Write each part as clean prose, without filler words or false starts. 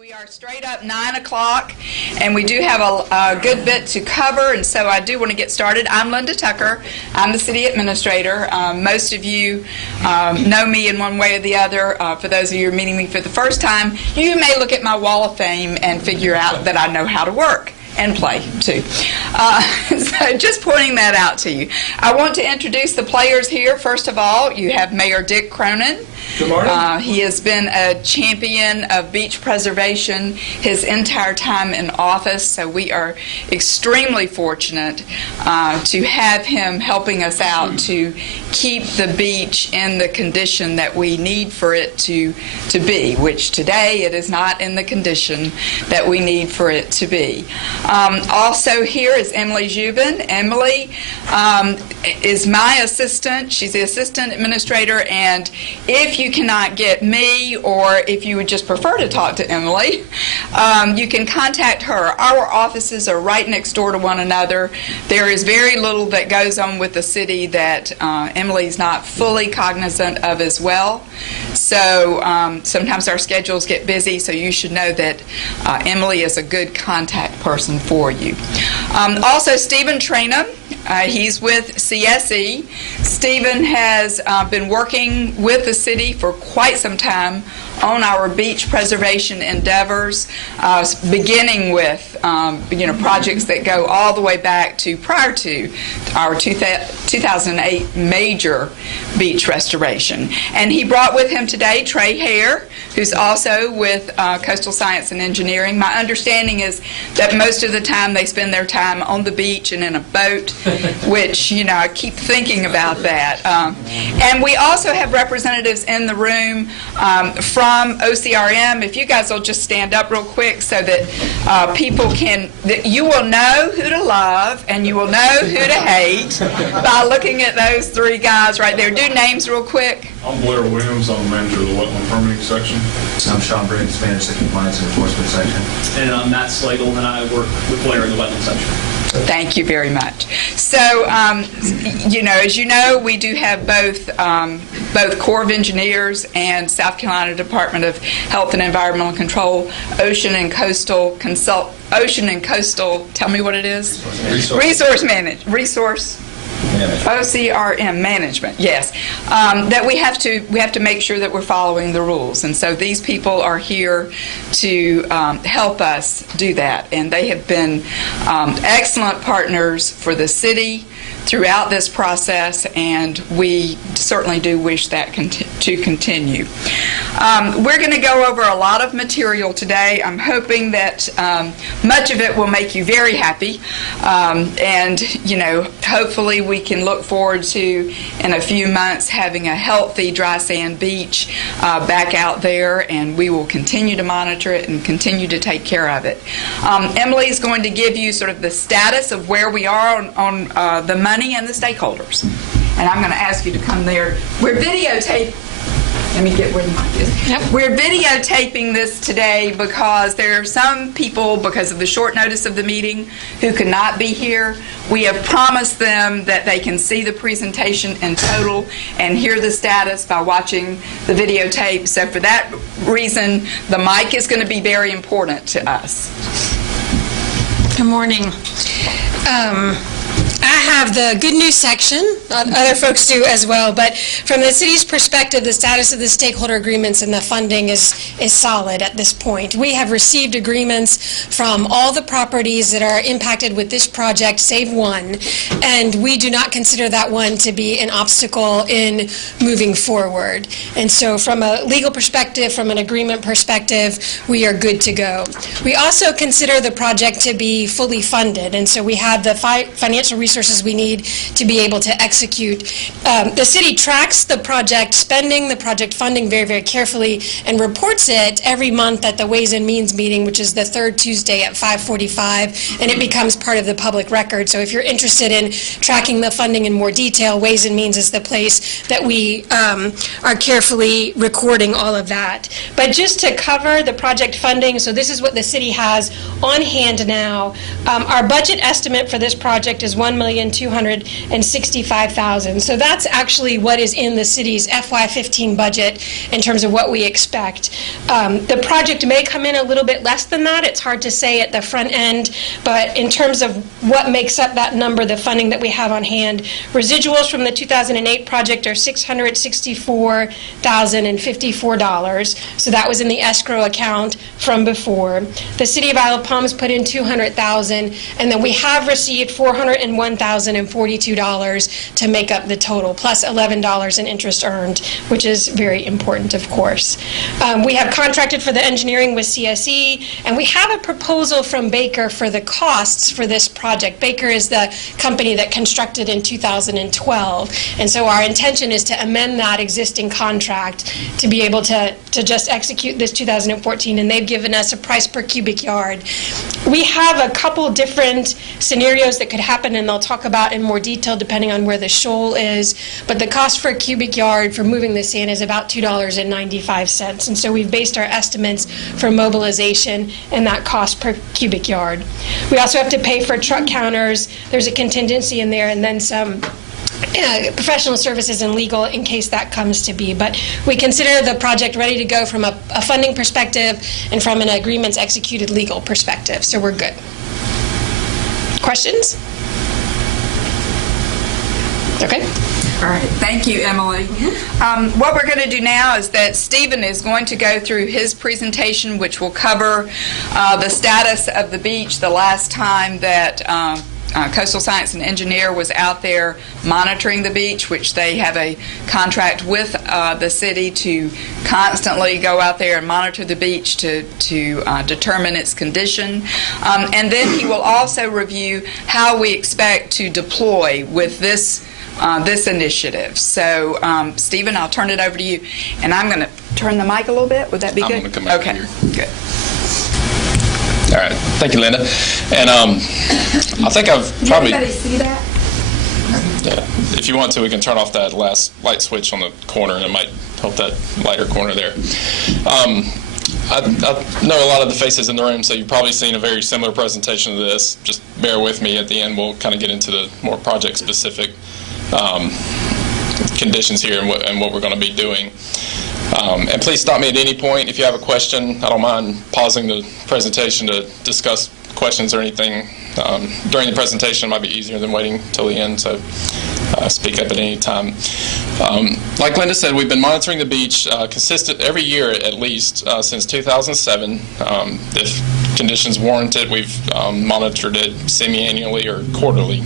We are straight up 9 o'clock, and we do have a good bit to cover, and so I do want to get started. I'm Linda Tucker. I'm the city administrator. Most of you know me in one way or the other. For those of you who are meeting me for the first time, you may look at my wall of fame and figure out that I know how to work and play, too. So just pointing that out to you. I want to introduce the players here. First of all, you have Mayor Dick Cronin. Good morning. He has been a champion of beach preservation his entire time in office, so we are extremely fortunate to have him helping us out to keep the beach in the condition that we need for it to be, which today it is not in the condition that we need for it to be. Also here is Emily Jubin. Emily is my assistant. She's the assistant administrator, and if you cannot get me, or if you would just prefer to talk to Emily, you can contact her. Our offices are right next door to one another. There is very little that goes on with the city that Emily's not fully cognizant of as well. So sometimes our schedules get busy, so you should know that Emily is a good contact person for you. Also, Stephen Trainum. He's with CSE. Stephen has been working with the city for quite some time on our beach preservation endeavors, beginning with projects that go all the way back to prior to our 2008 major beach restoration. And he brought with him today Trey Hare, who's also with Coastal Science and Engineering. My understanding is that most of the time they spend their time on the beach and in a boat, which, I keep thinking about that. And we also have representatives in the room from OCRM. If you guys will just stand up real quick so that you will know who to love and you will know who to hate by looking at those three guys right there. Do names real quick. I'm Blair Williams. I'm the manager of the Wetland Permitting Section. I'm Sean Briggs, manager of the Compliance and Enforcement Section. And I'm Matt Slagle, and I work with Blair in the Wetland Section. Thank you very much. So, as you know, we do have both Corps of Engineers and South Carolina Department of Health and Environmental Control, Ocean and Coastal, tell me what it is? Resource OCRM management, yes. That we have to make sure that we're following the rules, and so these people are here to help us do that, and they have been excellent partners for the city throughout this process, and we certainly do wish that to continue. We're going to go over a lot of material today. I'm hoping that much of it will make you very happy, and hopefully we can look forward to, in a few months, having a healthy dry sand beach back out there, and we will continue to monitor it and continue to take care of it. Emily is going to give you sort of the status of where we are on the money and the stakeholders. And I'm going to ask you to come there. We're videotaping. Let me get where the mic is. Yep. We're videotaping this today because there are some people, because of the short notice of the meeting, who could not be here. We have promised them that they can see the presentation in total and hear the status by watching the videotape. So for that reason, the mic is going to be very important to us. Good morning. I have the good news section. Other folks do as well. But from the city's perspective, the status of the stakeholder agreements and the funding is solid at this point. We have received agreements from all the properties that are impacted with this project, save one, and we do not consider that one to be an obstacle in moving forward. And so from a legal perspective, from an agreement perspective, we are good to go. We also consider the project to be fully funded, and so we have the financial resources we need to be able to execute. The city tracks the project spending, the project funding very, very carefully, and reports it every month at the Ways and Means meeting, which is the third Tuesday at 5:45, and it becomes part of the public record. So if you're interested in tracking the funding in more detail, Ways and Means is the place that we are carefully recording all of that. But just to cover the project funding, so this is what the city has on hand now. Our budget estimate for this project is $1,200,000. $1,265,000. So that's actually what is in the city's FY15 budget in terms of what we expect. The project may come in a little bit less than that. It's hard to say at the front end, but in terms of what makes up that number, the funding that we have on hand, residuals from the 2008 project are $664,054. So that was in the escrow account from before. The City of Isle of Palms put in $200,000, and then we have received $401,042 to make up the total, plus $11 in interest earned, which is very important, of course. We have contracted for the engineering with CSE, and we have a proposal from Baker for the costs for this project. Baker is the company that constructed in 2012, and so our intention is to amend that existing contract to be able to just execute this 2014, and they've given us a price per cubic yard. We have a couple different scenarios that could happen, and they'll talk about in more detail depending on where the shoal is, but the cost for a cubic yard for moving the sand is about $2.95, and so we've based our estimates for mobilization and that cost per cubic yard. We also have to pay for truck counters. There's a contingency in there, and then some professional services and legal in case that comes to be. But we consider the project ready to go from a funding perspective and from an agreements executed legal perspective, so we're good. Questions? Okay. All right. Thank you, Emily. What we're going to do now is that Stephen is going to go through his presentation, which will cover the status of the beach the last time that Coastal Science and Engineer was out there monitoring the beach, which they have a contract with the city to constantly go out there and monitor the beach to determine its condition. And then he will also review how we expect to deploy with this initiative. So, Stephen, I'll turn it over to you. And I'm going to turn the mic a little bit. Would that be good? I'm going to come over here. Good. All right. Thank you, Linda. And I think I've probably... Everybody see that? Yeah. If you want to, we can turn off that last light switch on the corner, and it might help that lighter corner there. I know a lot of the faces in the room, so you've probably seen a very similar presentation to this. Just bear with me. At the end, we'll kind of get into the more project-specific conditions here and what we're going to be doing. And please stop me at any point if you have a question. I don't mind pausing the presentation to discuss questions or anything. During the presentation, it might be easier than waiting till the end, so speak up at any time. Like Linda said, we've been monitoring the beach consistent every year at least since 2007. If conditions warrant it, we've monitored it semi-annually or quarterly,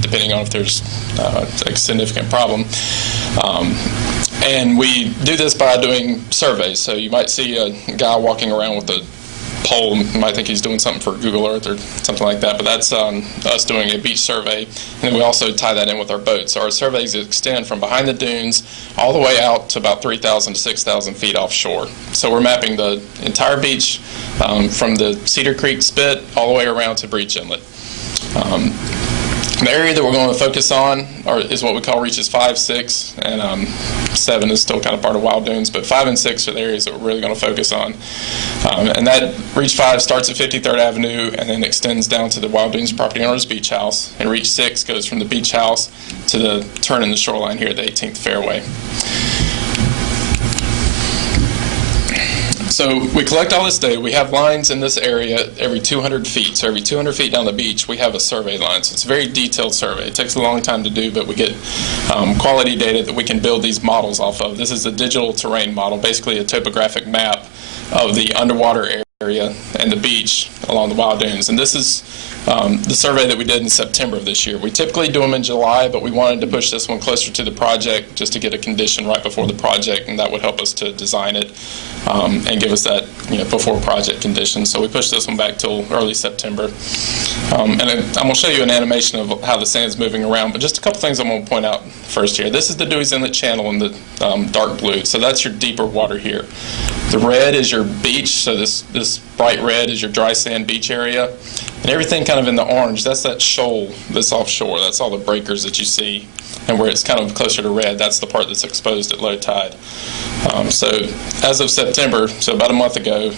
depending on if there's a significant problem. And we do this by doing surveys. So you might see a guy walking around with a pole. You might think he's doing something for Google Earth or something like that, but that's us doing a beach survey. And then we also tie that in with our boats. So our surveys extend from behind the dunes all the way out to about 3,000 to 6,000 feet offshore. So we're mapping the entire beach from the Cedar Creek spit all the way around to Breach Inlet. The area that we're going to focus on is what we call reaches 5, 6, and 7 is still kind of part of Wild Dunes, but 5 and 6 are the areas that we're really going to focus on. And that Reach 5 starts at 53rd Avenue and then extends down to the Wild Dunes property owner's beach house, and Reach 6 goes from the beach house to the turn in the shoreline here at the 18th Fairway. So we collect all this data. We have lines in this area every 200 feet. So every 200 feet down the beach, we have a survey line. So it's a very detailed survey. It takes a long time to do, but we get quality data that we can build these models off of. This is a digital terrain model, basically a topographic map of the underwater area and the beach along the Wild Dunes. And this is the survey that we did in September of this year. We typically do them in July, but we wanted to push this one closer to the project just to get a condition right before the project, and that would help us to design it and give us that before project condition. So we pushed this one back till early September. And I'm going to show you an animation of how the sand's moving around, but just a couple things I'm going to point out first here. This is the Dewey's Inlet Channel in the dark blue, so that's your deeper water here. The red is your beach, so this bright red is your dry sand beach area. And everything kind of in the orange, that's that shoal that's offshore. That's all the breakers that you see. And where it's kind of closer to red, that's the part that's exposed at low tide. So as of September, so about a month ago,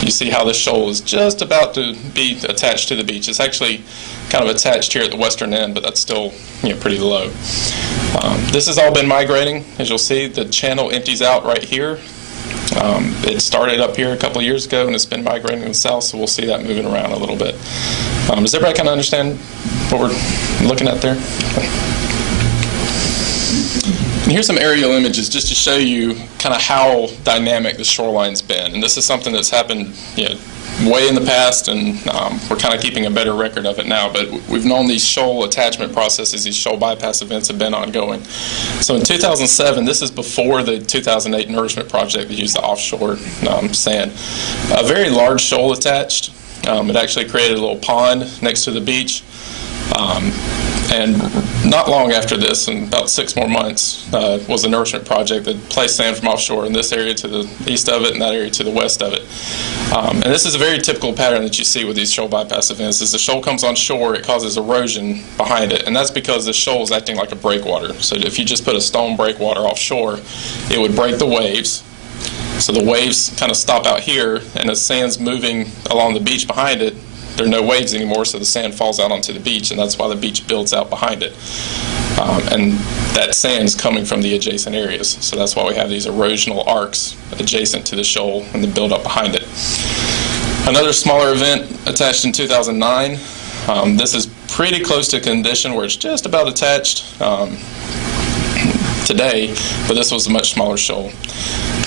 you see how the shoal is just about to be attached to the beach. It's actually kind of attached here at the western end, but that's still pretty low. This has all been migrating. As you'll see, the channel empties out right here. It started up here a couple of years ago, and it's been migrating to the south, so we'll see that moving around a little bit. Does everybody kind of understand what we're looking at there? And here's some aerial images just to show you kind of how dynamic the shoreline's been. And this is something that's happened way in the past, and we're kind of keeping a better record of it now. But we've known these shoal attachment processes, these shoal bypass events have been ongoing. So in 2007, this is before the 2008 nourishment project that used the offshore sand. A very large shoal attached. It actually created a little pond next to the beach. And not long after this, in about 6 more months, was a nourishment project that placed sand from offshore in this area to the east of it and that area to the west of it. And this is a very typical pattern that you see with these shoal bypass events. As the shoal comes on shore, it causes erosion behind it, and that's because the shoal is acting like a breakwater. So if you just put a stone breakwater offshore, it would break the waves. So the waves kind of stop out here, and as sand's moving along the beach behind it, there are no waves anymore, so the sand falls out onto the beach, and that's why the beach builds out behind it. And that sand's coming from the adjacent areas, so that's why we have these erosional arcs adjacent to the shoal and the buildup behind it. Another smaller event attached in 2009. This is pretty close to condition where it's just about attached today, but this was a much smaller shoal.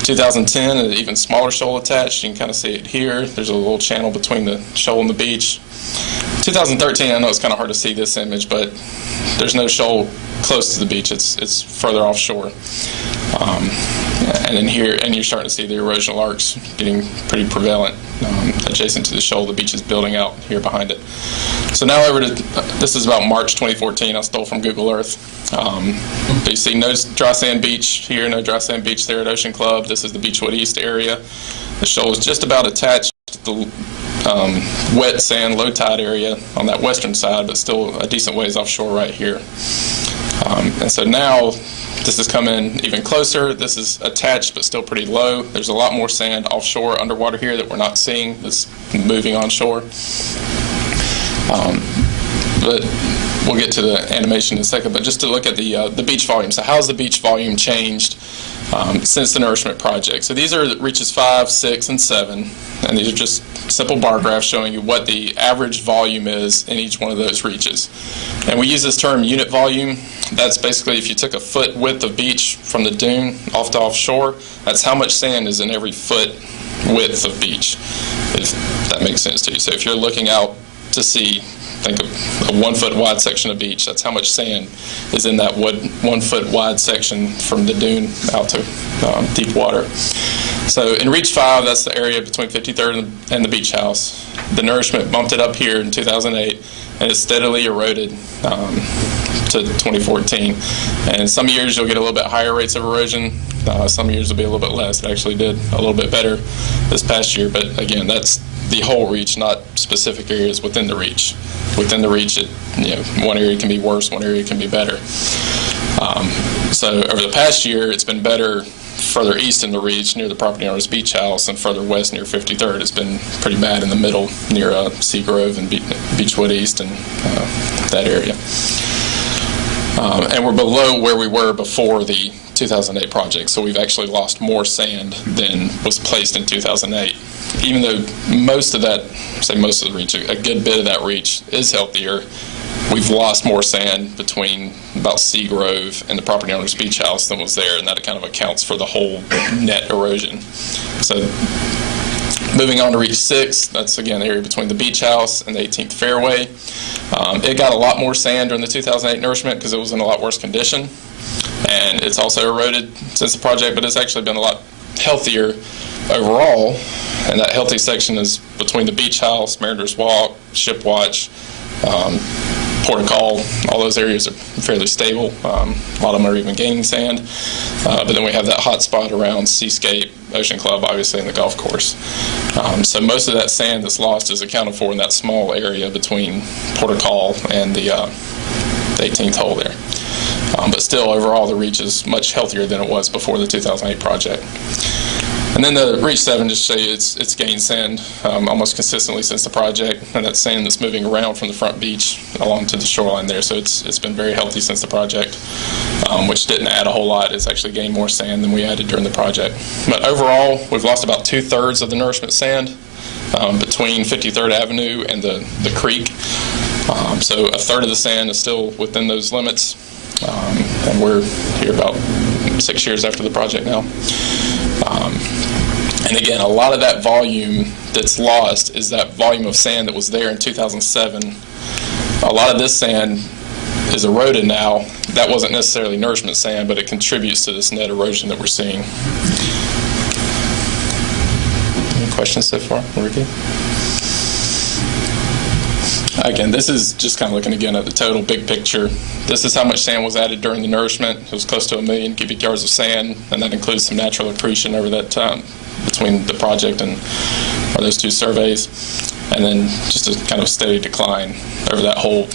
2010, an even smaller shoal attached. You can kind of see it here. There's a little channel between the shoal and the beach. 2013, I know it's kind of hard to see this image, but there's no shoal close to the beach. It's further offshore. And in here, and you're starting to see the erosional arcs getting pretty prevalent adjacent to the shoal. The beach is building out here behind it. So now over to, this is about March 2014. I stole from Google Earth. But you see no dry sand beach here, no dry sand beach there at Ocean Club. This is the Beachwood East area. The shoal is just about attached to the wet sand, low tide area on that western side, but still a decent ways offshore right here. And so now this is coming even closer. This is attached but still pretty low. There's a lot more sand offshore, underwater here that we're not seeing that's moving onshore. But we'll get to the animation in a second. But just to look at the beach volume. So how's the beach volume changed since the nourishment project? So these are reaches 5, 6, and 7. And these are just simple bar graphs showing you what the average volume is in each one of those reaches. And we use this term unit volume. That's basically if you took a foot width of beach from the dune off to offshore, that's how much sand is in every foot width of beach, if that makes sense to you. So if you're looking out to sea, think of a 1 foot wide section of beach, that's how much sand is in that 1 foot wide section from the dune out to deep water. So in Reach 5, that's the area between 53rd and the beach house. The nourishment bumped it up here in 2008, and it steadily eroded to 2014. And some years you'll get a little bit higher rates of erosion. Some years will be a little bit less. It actually did a little bit better this past year, but again, that's the whole reach, not specific areas within the reach. Within the reach, one area can be worse, one area can be better. So over the past year, it's been better further east in the reach near the property owner's beach house, and further west near 53rd. It's been pretty bad in the middle near Seagrove and Beachwood East and that area. And we're below where we were before the 2008 project, so we've actually lost more sand than was placed in 2008. Even though most of that, say most of the reach, a good bit of that reach is healthier, we've lost more sand between about Seagrove and the property owner's beach house than was there, and that kind of accounts for the whole net erosion. So moving on to Reach 6, that's again the area between the beach house and the 18th fairway. It got a lot more sand during the 2008 nourishment because it was in a lot worse condition, and it's also eroded since the project, but it's actually been a lot healthier overall. And that healthy section is between the beach house, Mariner's Walk, Ship Watch, Port of Call. All those areas are fairly stable. A lot of them are even gaining sand. But then we have that hot spot around Seascape, Ocean Club, obviously, and the golf course. So most of that sand that's lost is accounted for in that small area between Port of Call and the 18th hole there. But still, overall, the reach is much healthier than it was before the 2008 project. And And then the Reach 7 just show you it's gained sand almost consistently since the project, and that's sand that's moving around from the front beach along to the shoreline there. So it's been very healthy since the project, which didn't add a whole lot. It's actually gained more sand than we added during the project. But overall, we've lost about 2/3 of the nourishment sand between 53rd Avenue and the creek. So 1/3 of the sand is still within those limits, and we're here about 6 years after the project now. And again, a lot of that volume that's lost is that volume of sand that was there in 2007. A lot of this sand is eroded now. That wasn't necessarily nourishment sand, but it contributes to this net erosion that we're seeing. Any questions so far, Ricky? Again, this is just kind of looking again at the total big picture. This is how much sand was added during the nourishment. It was close to 1 million cubic yards of sand, and that includes some natural accretion over that time between the project and those two surveys. And then just a kind of steady decline over that whole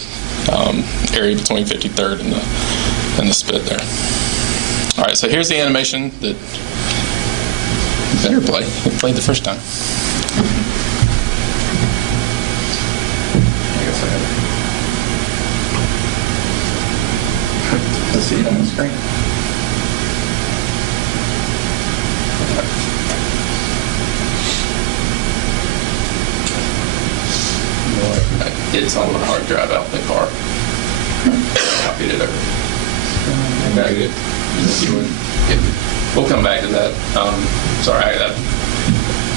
area between 53rd and the spit there. All right, so here's the animation that you better play. You played the first time. Let's see it on the screen. It's on the hard drive out the car. Copied it over. Okay. We'll come back to that. Sorry, I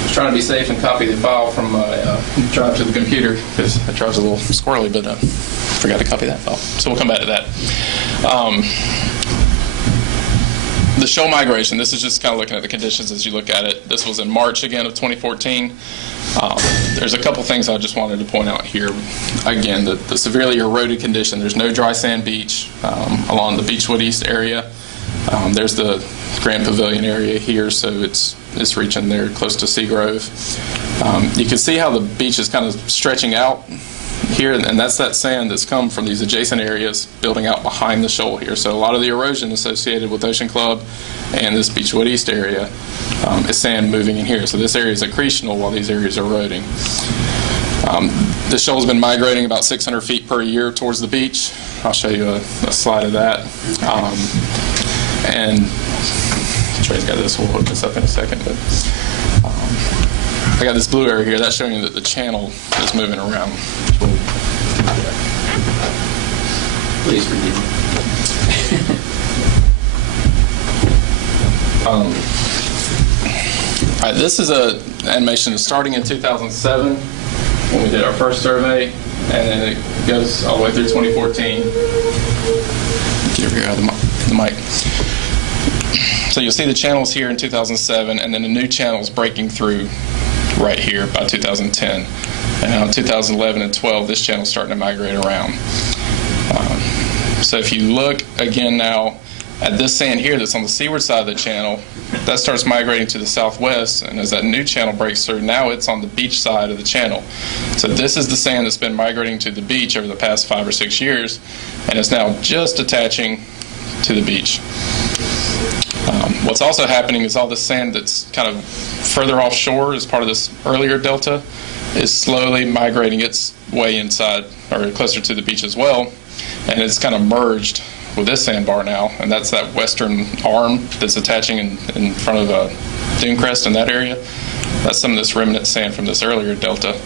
was trying to be safe and copy the file from my drive to the computer because that drive's a little squirrely, but forgot to copy that file. So we'll come back to that. The shoal migration, this is just kind of looking at the conditions as you look at it. This was in March again of 2014. There's a couple things I just wanted to point out here. Again, the severely eroded condition. There's no dry sand beach along the Beechwood East area. There's the Grand Pavilion area here, so it's reaching there close to Seagrove. You can see how the beach is kind of stretching out here, and that's that sand that's come from these adjacent areas building out behind the shoal here. So a lot of the erosion associated with Ocean Club and this Beechwood East area is sand moving in here. So this area is accretional while these areas are eroding. The shoal's been migrating about 600 feet per year towards the beach. I'll show you a slide of that. And Trey's got this, we'll hook this up in a second. But I got this blue area here, that's showing you that the channel is moving around. Please forgive me. All right, this is an animation starting in 2007 when we did our first survey, and then it goes all the way through 2014. Get over here out of the mic. So you'll see the channels here in 2007, and then the new channels breaking through right here by 2010. And now in 2011 and 12, this channel's starting to migrate around. So if you look again now at this sand here that's on the seaward side of the channel, that starts migrating to the southwest, and as that new channel breaks through, now it's on the beach side of the channel. So this is the sand that's been migrating to the beach over the past 5 or 6 years, and it's now just attaching to the beach. What's also happening is all this sand that's kind of further offshore as part of this earlier delta is slowly migrating its way inside or closer to the beach as well, and it's kind of merged with this sandbar now, and that's that western arm that's attaching in front of Dunecrest in that area. That's some of this remnant sand from this earlier delta.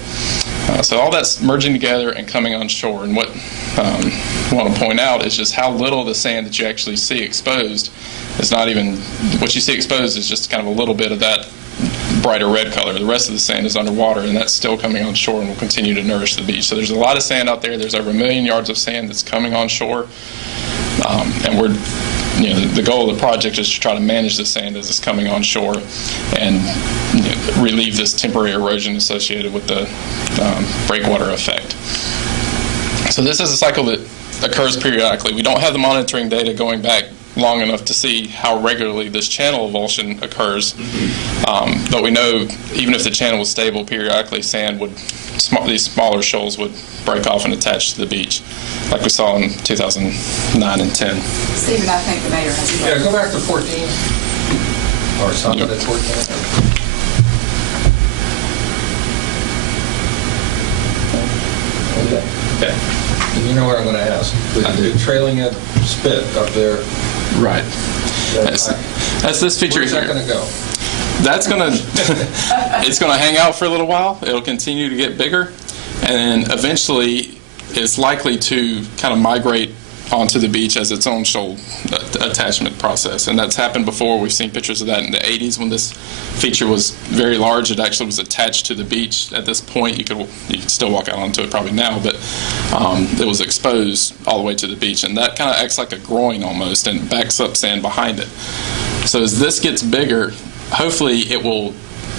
So all that's merging together and coming on shore, and what I want to point out is just how little of the sand that you actually see exposed is not even, what you see exposed is just kind of a little bit of that brighter red color. The rest of the sand is underwater, and that's still coming on shore and will continue to nourish the beach. So there's a lot of sand out there. There's over 1 million yards of sand that's coming on shore, and we're, the goal of the project is to try to manage the sand as it's coming on shore and relieve this temporary erosion associated with the breakwater effect. So this is a cycle that occurs periodically. We don't have the monitoring data going back long enough to see how regularly this channel avulsion occurs, but we know even if the channel was stable, periodically sand would, these smaller shoals would break off and attach to the beach, like we saw in 2009 and 10. Stephen, I think the mayor has a Yeah, go back to 14. Or something that's 14. Okay. And you know what I'm going to ask. The trailing a spit up there, Right. That's this feature where's that here. going to go? That's gonna it's gonna hang out for a little while. It'll continue to get bigger, and then eventually it's likely to kind of migrate onto the beach as its own shoal attachment process. And that's happened before. We've seen pictures of that in the 80s when this feature was very large. It actually was attached to the beach. At this point, you could still walk out onto it probably now, but it was exposed all the way to the beach. And that kind of acts like a groin almost and backs up sand behind it. So as this gets bigger, hopefully it will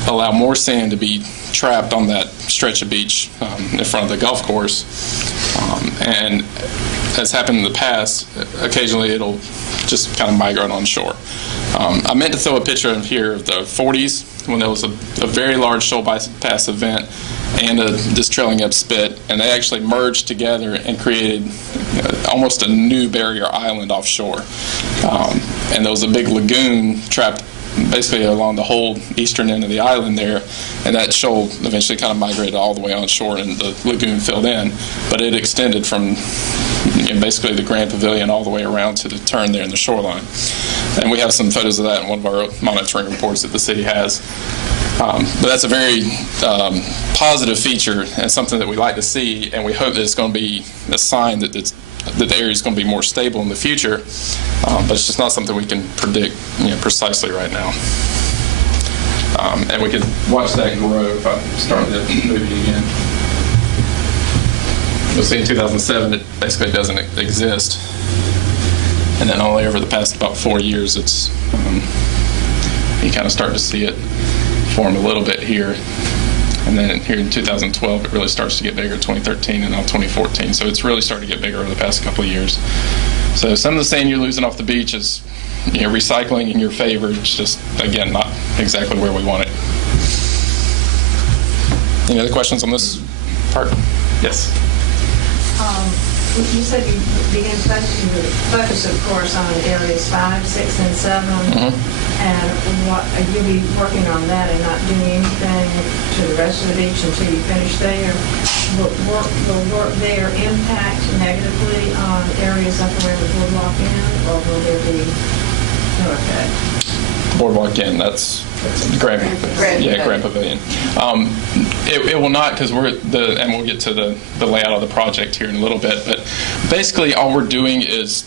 allow more sand to be trapped on that stretch of beach in front of the golf course. And as happened in the past, occasionally it'll just kind of migrate on shore. I meant to throw a picture in here of the 40s when there was a very large shoal bypass event and this trailing up spit, and they actually merged together and created almost a new barrier island offshore. And there was a big lagoon trapped basically along the whole eastern end of the island there, and that shoal eventually kind of migrated all the way onshore and the lagoon filled in, but it extended from basically the Grand Pavilion all the way around to the turn there in the shoreline. And we have some photos of that in one of our monitoring reports that the city has. But that's a very positive feature and something that we like to see, and we hope that it's going to be a sign that the area is going to be more stable in the future, but it's just not something we can predict precisely right now. And we can watch that grow if I start the movie again. You'll see in 2007 it basically doesn't exist, and then only over the past about 4 years it's you kind of start to see it form a little bit here. And then here in 2012, it really starts to get bigger, 2013 and now 2014. So it's really started to get bigger over the past couple of years. So some of the sand you're losing off the beach is recycling in your favor. It's just, again, not exactly where we want it. Any other questions on this part? Yes. You said you began focus, of course, on areas 5, 6, and 7. And you'll be working on that and not doing anything to the rest of the beach until you finish there. Will work there impact negatively on areas up around the boardwalk end, or will there be no effect? Boardwalk end, that's Grand Pavilion. It will not, because and we'll get to the layout of the project here in a little bit, but basically all we're doing is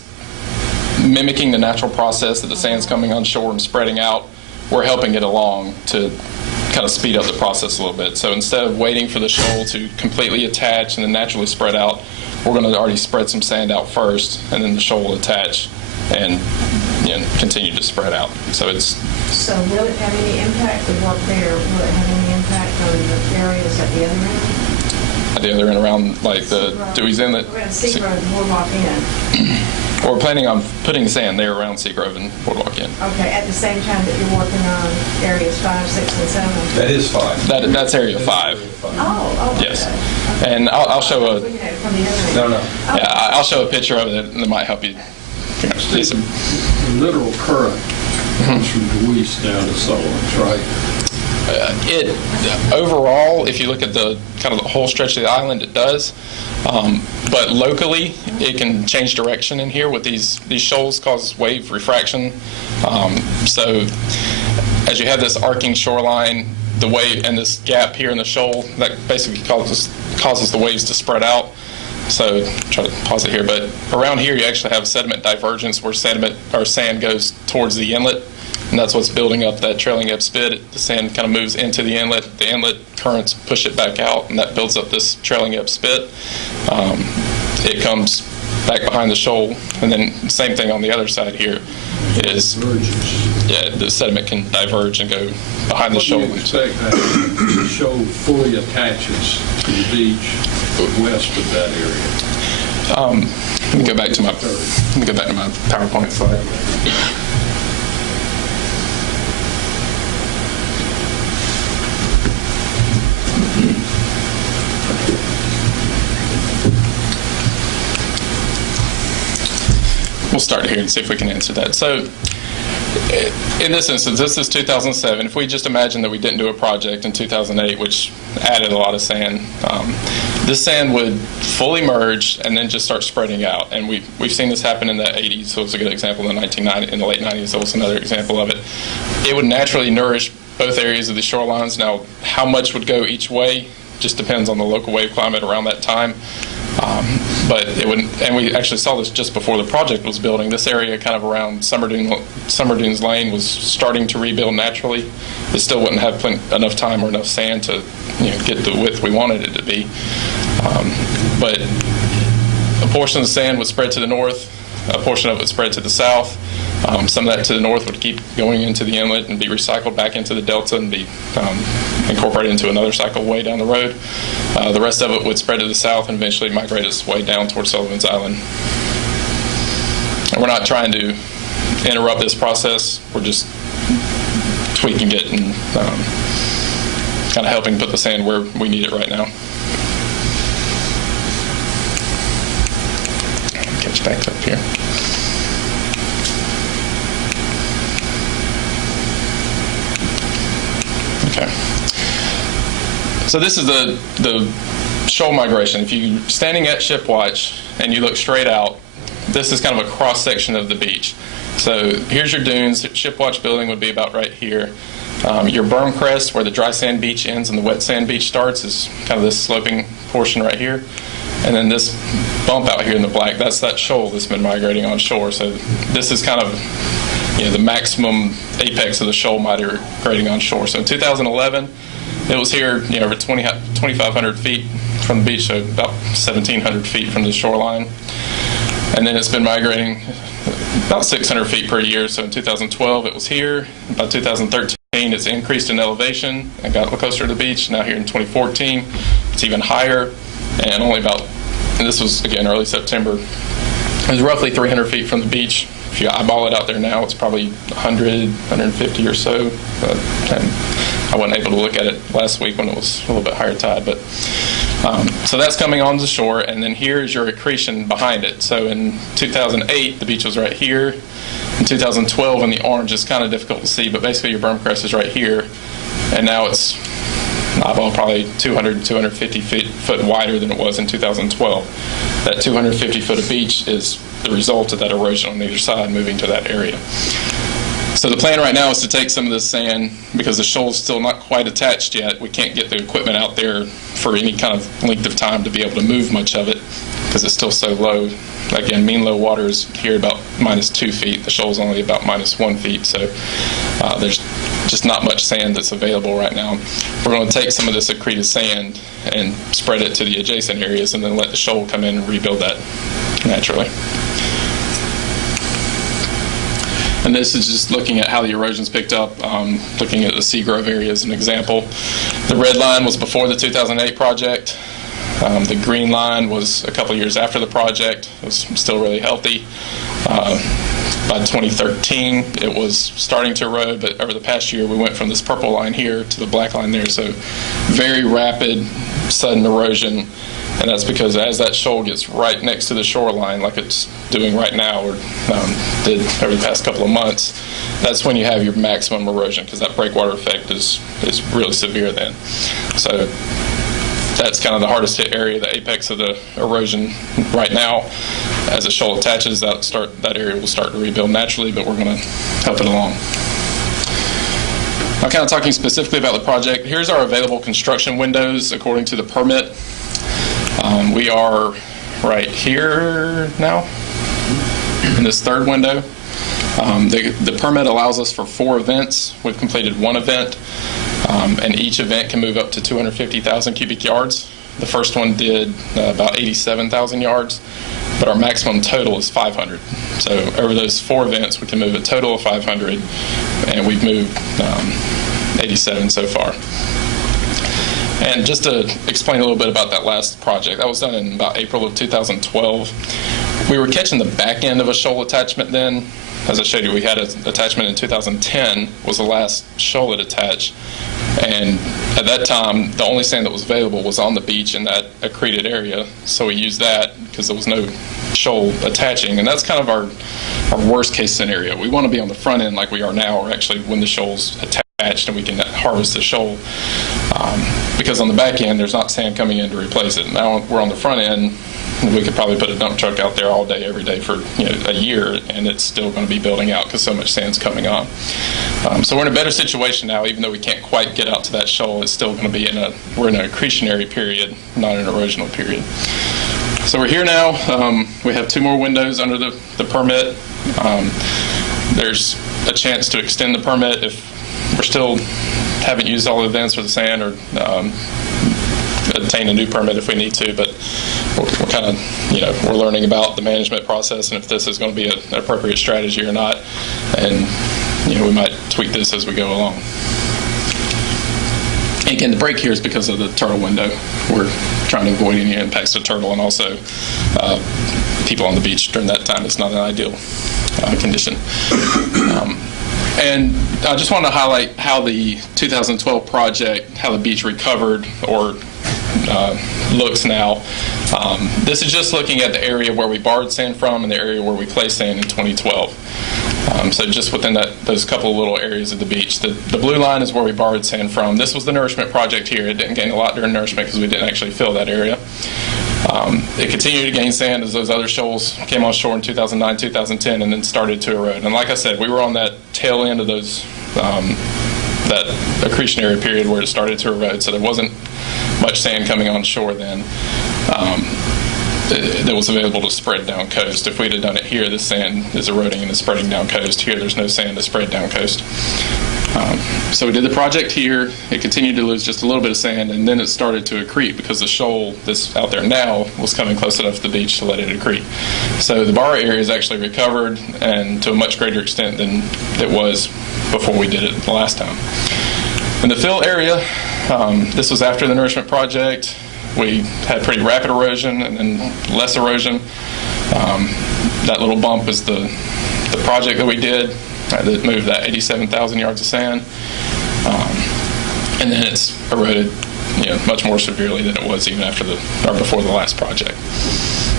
mimicking the natural process that the sand's coming on shore and spreading out. We're helping it along to kind of speed up the process a little bit. So instead of waiting for the shoal to completely attach and then naturally spread out, we're going to already spread some sand out first, and then the shoal will attach and continue to spread out. So will it have any impact, the work there, will it have any impact on the areas at the other end? At the other end around like the Dewey's Inlet? We're going to see where the boardwalk end. We're planning on putting sand there around Seagrove and Boardwalk End. Okay, at the same time that you're working on areas 5, 6, and 7? That is 5. That's area 5. Oh, okay. Yes. And I'll show a... Looking at it from the other end. No. Yeah, I'll show a picture of it that might help you. The literal current comes from Dewey's down to Sullivan's, right? Overall, if you look at the kind of the whole stretch of the island, it does. But locally, it can change direction in here with these shoals cause wave refraction. So as you have this arcing shoreline, the wave and this gap here in the shoal, that basically causes the waves to spread out. So try to pause it here, but around here you actually have sediment divergence where sand goes towards the inlet, and that's what's building up that trailing up spit. The sand kind of moves into the inlet currents push it back out, and that builds up this trailing up spit. It comes back behind the shoal, and then same thing on the other side here is the sediment can diverge and go behind the shoal. What do you expect that shoal fully attaches to the beach west of that area? Let me go back to my PowerPoint slide. We'll start here and see if we can answer that. So In this instance, this is 2007. If we just imagine that we didn't do a project in 2008, which added a lot of sand, this sand would fully merge and then just start spreading out. And we've seen this happen in the 80s, so it's a good example. In the late 90s, that was another example of it. It would naturally nourish both areas of the shorelines. Now, how much would go each way just depends on the local wave climate around that time. But it wouldn't, and we actually saw this just before the project was building. This area kind of around Summer Dunes Lane was starting to rebuild naturally. It still wouldn't have enough time or enough sand to get the width we wanted it to be. But a portion of the sand would spread to the north, a portion of it would spread to the south. Some of that to the north would keep going into the inlet and be recycled back into the delta and be incorporated into another cycle way down the road. The rest of it would spread to the south and eventually migrate its way down towards Sullivan's Island. And we're not trying to interrupt this process. We're just tweaking it and kind of helping put the sand where we need it right now. Catch back up here. Okay. So this is the shoal migration. If you're standing at ship watch and you look straight out, this is kind of a cross section of the beach. So here's your dunes. Ship watch building would be about right here. Your berm crest, where the dry sand beach ends and the wet sand beach starts, is kind of this sloping portion right here. And then this bump out here in the black, that's that shoal that's been migrating on shore. So this is kind of the maximum apex of the shoal migrating on shore. So in 2011, it was here over 2,500 feet from the beach, so about 1,700 feet from the shoreline. And then it's been migrating about 600 feet per year. So in 2012, it was here. By 2013, it's increased in elevation and got closer to the beach. Now here in 2014, it's even higher. And only about, and this was again early September, it was roughly 300 feet from the beach. If you eyeball it out there now, it's probably 100, 150 or so. And I wasn't able to look at it last week when it was a little bit higher tide. But so that's coming on the shore, and then here's your accretion behind it. So in 2008, the beach was right here. In 2012, in the orange, it's kind of difficult to see, but basically your berm crest is right here, and now it's eyeball probably 200, 250 foot wider than it was in 2012. That 250 foot of beach is the result of that erosion on either side moving to that area. So the plan right now is to take some of this sand, because the shoal's still not quite attached yet. We can't get the equipment out there for any kind of length of time to be able to move much of it because it's still so low. Again, mean low water is here about -2 feet. The shoal's only about -1 feet. So there's just not much sand that's available right now. We're going to take some of this accreted sand and spread it to the adjacent areas and then let the shoal come in and rebuild that naturally. And this is just looking at how the erosion's picked up, looking at the sea grove area as an example. The red line was before the 2008 project. The green line was a couple years after the project. It was still really healthy. By 2013, it was starting to erode, but over the past year, we went from this purple line here to the black line there. So very rapid, sudden erosion. And that's because as that shoal gets right next to the shoreline, like it's doing right now, or did over the past couple of months, that's when you have your maximum erosion, because that breakwater effect is really severe then. So that's kind of the hardest hit area, the apex of the erosion right now. As the shoal attaches, that area will start to rebuild naturally, but we're going to help it along. I'm kind of talking specifically about the project. Here's our available construction windows according to the permit. We are right here now in this third window. The permit allows us for 4 events. We've completed 1 event, and each event can move up to 250,000 cubic yards. The first one did about 87,000 yards, but our maximum total is 500. So over those 4 events, we can move a total of 500, and we've moved 87 so far. And just to explain a little bit about that last project, that was done in about April of 2012. We were catching the back end of a shoal attachment then. As I showed you, we had an attachment in 2010, was the last shoal it attached. And at that time, the only sand that was available was on the beach in that accreted area. So we used that because there was no shoal attaching. And that's kind of our our worst case scenario. We want to be on the front end like we are now, or actually when the shoal's attached and we can harvest the shoal. Because on the back end, there's not sand coming in to replace it. Now we're on the front end, we could probably put a dump truck out there all day, every day for a year, and it's still going to be building out because so much sand's coming on. So we're in a better situation now, even though we can't quite get out to that shoal. It's still going to be we're in an accretionary period, not an erosional period. So we're here now. We have 2 more windows under the permit. There's a chance to extend the permit if we're still haven't used all the vents for the sand, or obtain a new permit if we need to, but we're kind of, we're learning about the management process and if this is going to be an appropriate strategy or not, and we might tweak this as we go along. And again, the break here is because of the turtle window. We're trying to avoid any impacts to turtle, and also people on the beach during that time. It's not an ideal condition. And I just want to highlight how the 2012 project, how the beach recovered or looks now. This is just looking at the area where we borrowed sand from and the area where we placed sand in 2012. So just within those couple of little areas of the beach. The blue line is where we borrowed sand from. This was the nourishment project here. It didn't gain a lot during nourishment because we didn't actually fill that area. It continued to gain sand as those other shoals came on shore in 2009, 2010, and then started to erode. And like I said, we were on that tail end of those that accretionary period where it started to erode, so there wasn't much sand coming on shore then that was available to spread down coast. If we'd have done it here, the sand is eroding and is spreading down coast. Here, there's no sand to spread down coast. So we did the project here. It continued to lose just a little bit of sand, and then it started to accrete because the shoal that's out there now was coming close enough to the beach to let it accrete. So the borrow area is actually recovered, and to a much greater extent than it was before we did it the last time. In the fill area, this was after the nourishment project. We had pretty rapid erosion and then less erosion. That little bump is the project that we did that moved that 87,000 yards of sand. And then it's eroded much more severely than it was even after or before the last project.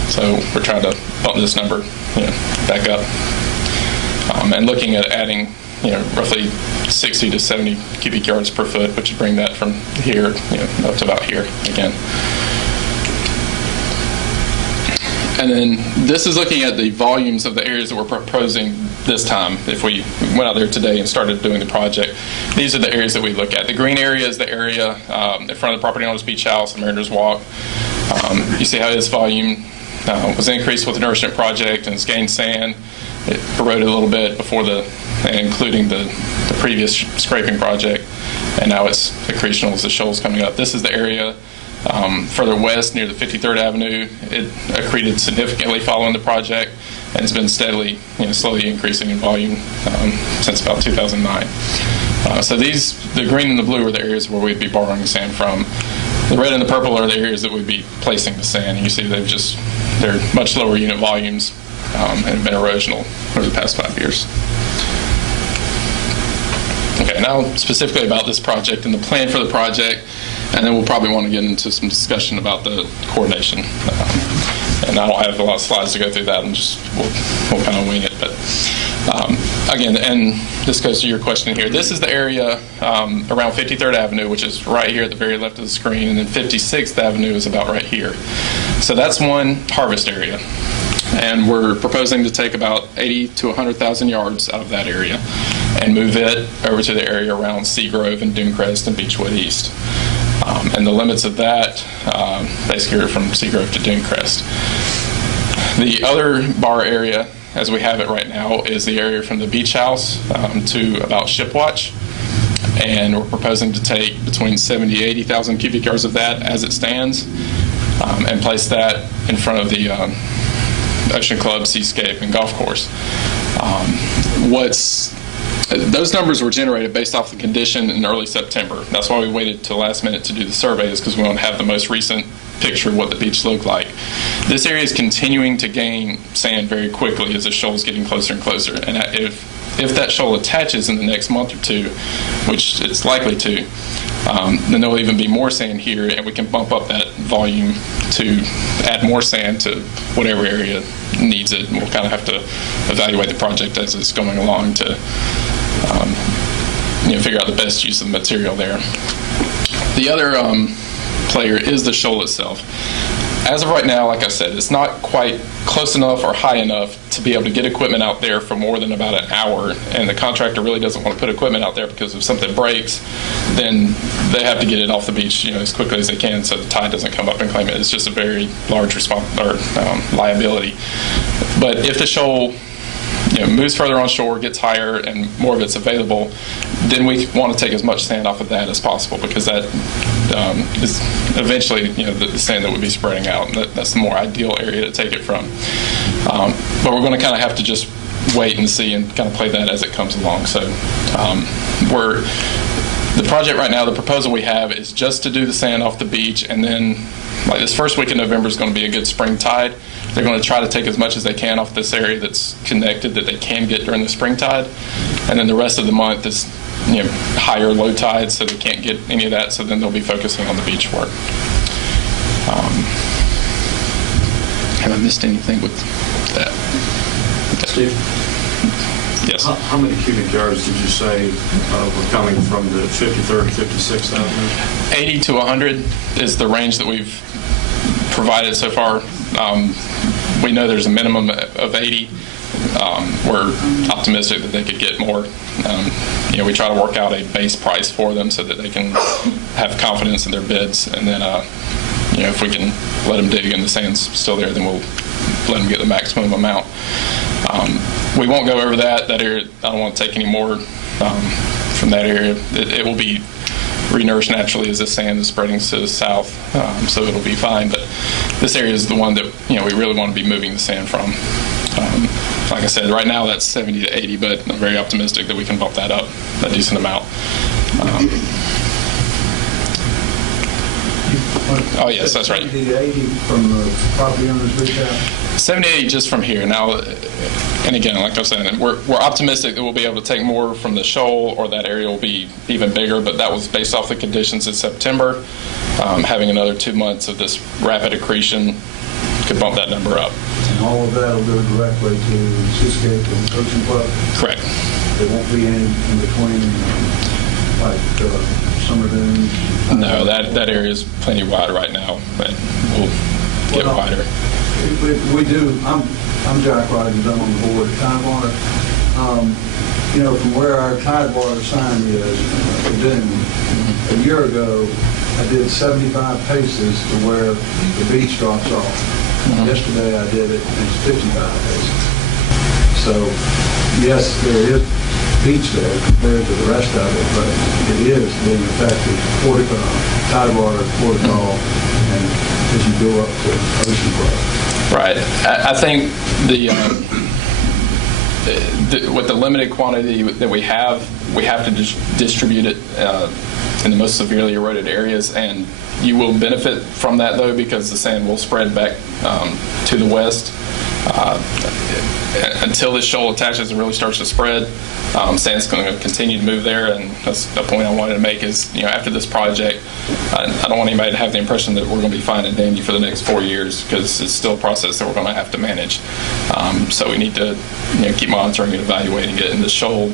So we're trying to bump this number back up. And looking at adding roughly 60 to 70 cubic yards per foot, which would bring that from here up to about here again. And then this is looking at the volumes of the areas that we're proposing this time. If we went out there today and started doing the project, these are the areas that we look at. The green area is the area in front of the property owner's beach house and Mariner's Walk. You see how its volume was increased with the nourishment project, and it's gained sand. It eroded a little bit before including the previous scraping project, and now it's accretional as the shoal's coming up. This is the area further west near the 53rd Avenue. It accreted significantly following the project, and it's been steadily, slowly increasing in volume since about 2009. So the green and the blue are the areas where we'd be borrowing the sand from. The red and the purple are the areas that we'd be placing the sand. And you see they're much lower unit volumes and have been erosional over the past 5 years. Okay, now specifically about this project and the plan for the project, and then we'll probably want to get into some discussion about the coordination. And I don't have a lot of slides to go through that, and we'll kind of wing it. But again, and this goes to your question here. This is the area around 53rd Avenue, which is right here at the very left of the screen, and then 56th Avenue is about right here. So that's one harvest area. And we're proposing to take about 80 to 100,000 yards out of that area and move it over to the area around Seagrove and Dunecrest and Beechwood East. And the limits of that basically are from Seagrove to Dunecrest. The other bar area, as we have it right now, is the area from the beach house to about Shipwatch. And we're proposing to take between 70 to 80,000 cubic yards of that as it stands and place that in front of the Ocean Club, Seascape, and Golf Course. Those numbers were generated based off the condition in early September. That's why we waited till last minute to do the survey, is because we want to have the most recent picture of what the beach looked like. This area is continuing to gain sand very quickly as the shoal is getting closer and closer. And if that shoal attaches in the next month or two, which it's likely to, then there will even be more sand here, and we can bump up that volume to add more sand to whatever area needs it. And we'll kind of have to evaluate the project as it's going along to figure out the best use of the material there. The other player is the shoal itself. As of right now, like I said, it's not quite close enough or high enough to be able to get equipment out there for more than about an hour, and the contractor really doesn't want to put equipment out there because if something breaks, then they have to get it off the beach as quickly as they can so the tide doesn't come up and claim it. It's just a very large liability. But if the shoal moves further on shore, gets higher, and more of it's available, then we want to take as much sand off of that as possible, because that is eventually the sand that would be spreading out. And that's the more ideal area to take it from. But we're going to kind of have to just wait and see and kind of play that as it comes along. So the project right now, the proposal we have is just to do the sand off the beach, and then like this first week in November is going to be a good spring tide. They're going to try to take as much as they can off this area that's connected that they can get during the spring tide, and then the rest of the month is higher low tide, so they can't get any of that. So then they'll be focusing on the beach work. Have I missed anything with that? Steve? Yes. How many cubic yards did you say were coming from the 53rd and 56th Avenue? 80 to 100 is the range that we've provided so far. We know there's a minimum of 80. We're optimistic that they could get more. We try to work out a base price for them so that they can have confidence in their bids, and then if we can let them dig and the sand's still there, then we'll let them get the maximum amount. We won't go over that area. I don't want to take any more from that area. It will be renourished naturally as the sand is spreading to the south, so it'll be fine. But this area is the one that we really want to be moving the sand from. Like I said, right now that's 70 to 80, but I'm very optimistic that we can bump that up a decent amount. Oh yes, that's right. 70 to 80 from the property owner's retail? 70 to 80 just from here. Now, and again, like I said, we're optimistic that we'll be able to take more from the shoal, or that area will be even bigger, but that was based off the conditions in September. Having another 2 months of this rapid accretion could bump that number up. And all of that will go directly to Seascape and Ocean Club? Correct. There won't be any in between, like Summer Dunes? No, that area is plenty wide right now, but we'll get wider. We do. I'm Jack Rogers. I'm on the board at Tidewater. From where our Tidewater sign is, the dune, a year ago, I did 75 paces to where the beach drops off. Yesterday I did it, and it's 55 paces. So, yes, there is beach there compared to the rest of it, but it is being affected. Tidewater, Portical, and as you go up to Ocean Club. Right. I think with the limited quantity that we have to distribute it in the most severely eroded areas, and you will benefit from that though, because the sand will spread back to the west. Until this shoal attaches and really starts to spread, sand's going to continue to move there, and that's the point I wanted to make is, after this project, I don't want anybody to have the impression that we're going to be fine and dandy for the next 4 years, because it's still a process that we're going to have to manage. So we need to keep monitoring and evaluating it, and the shoal,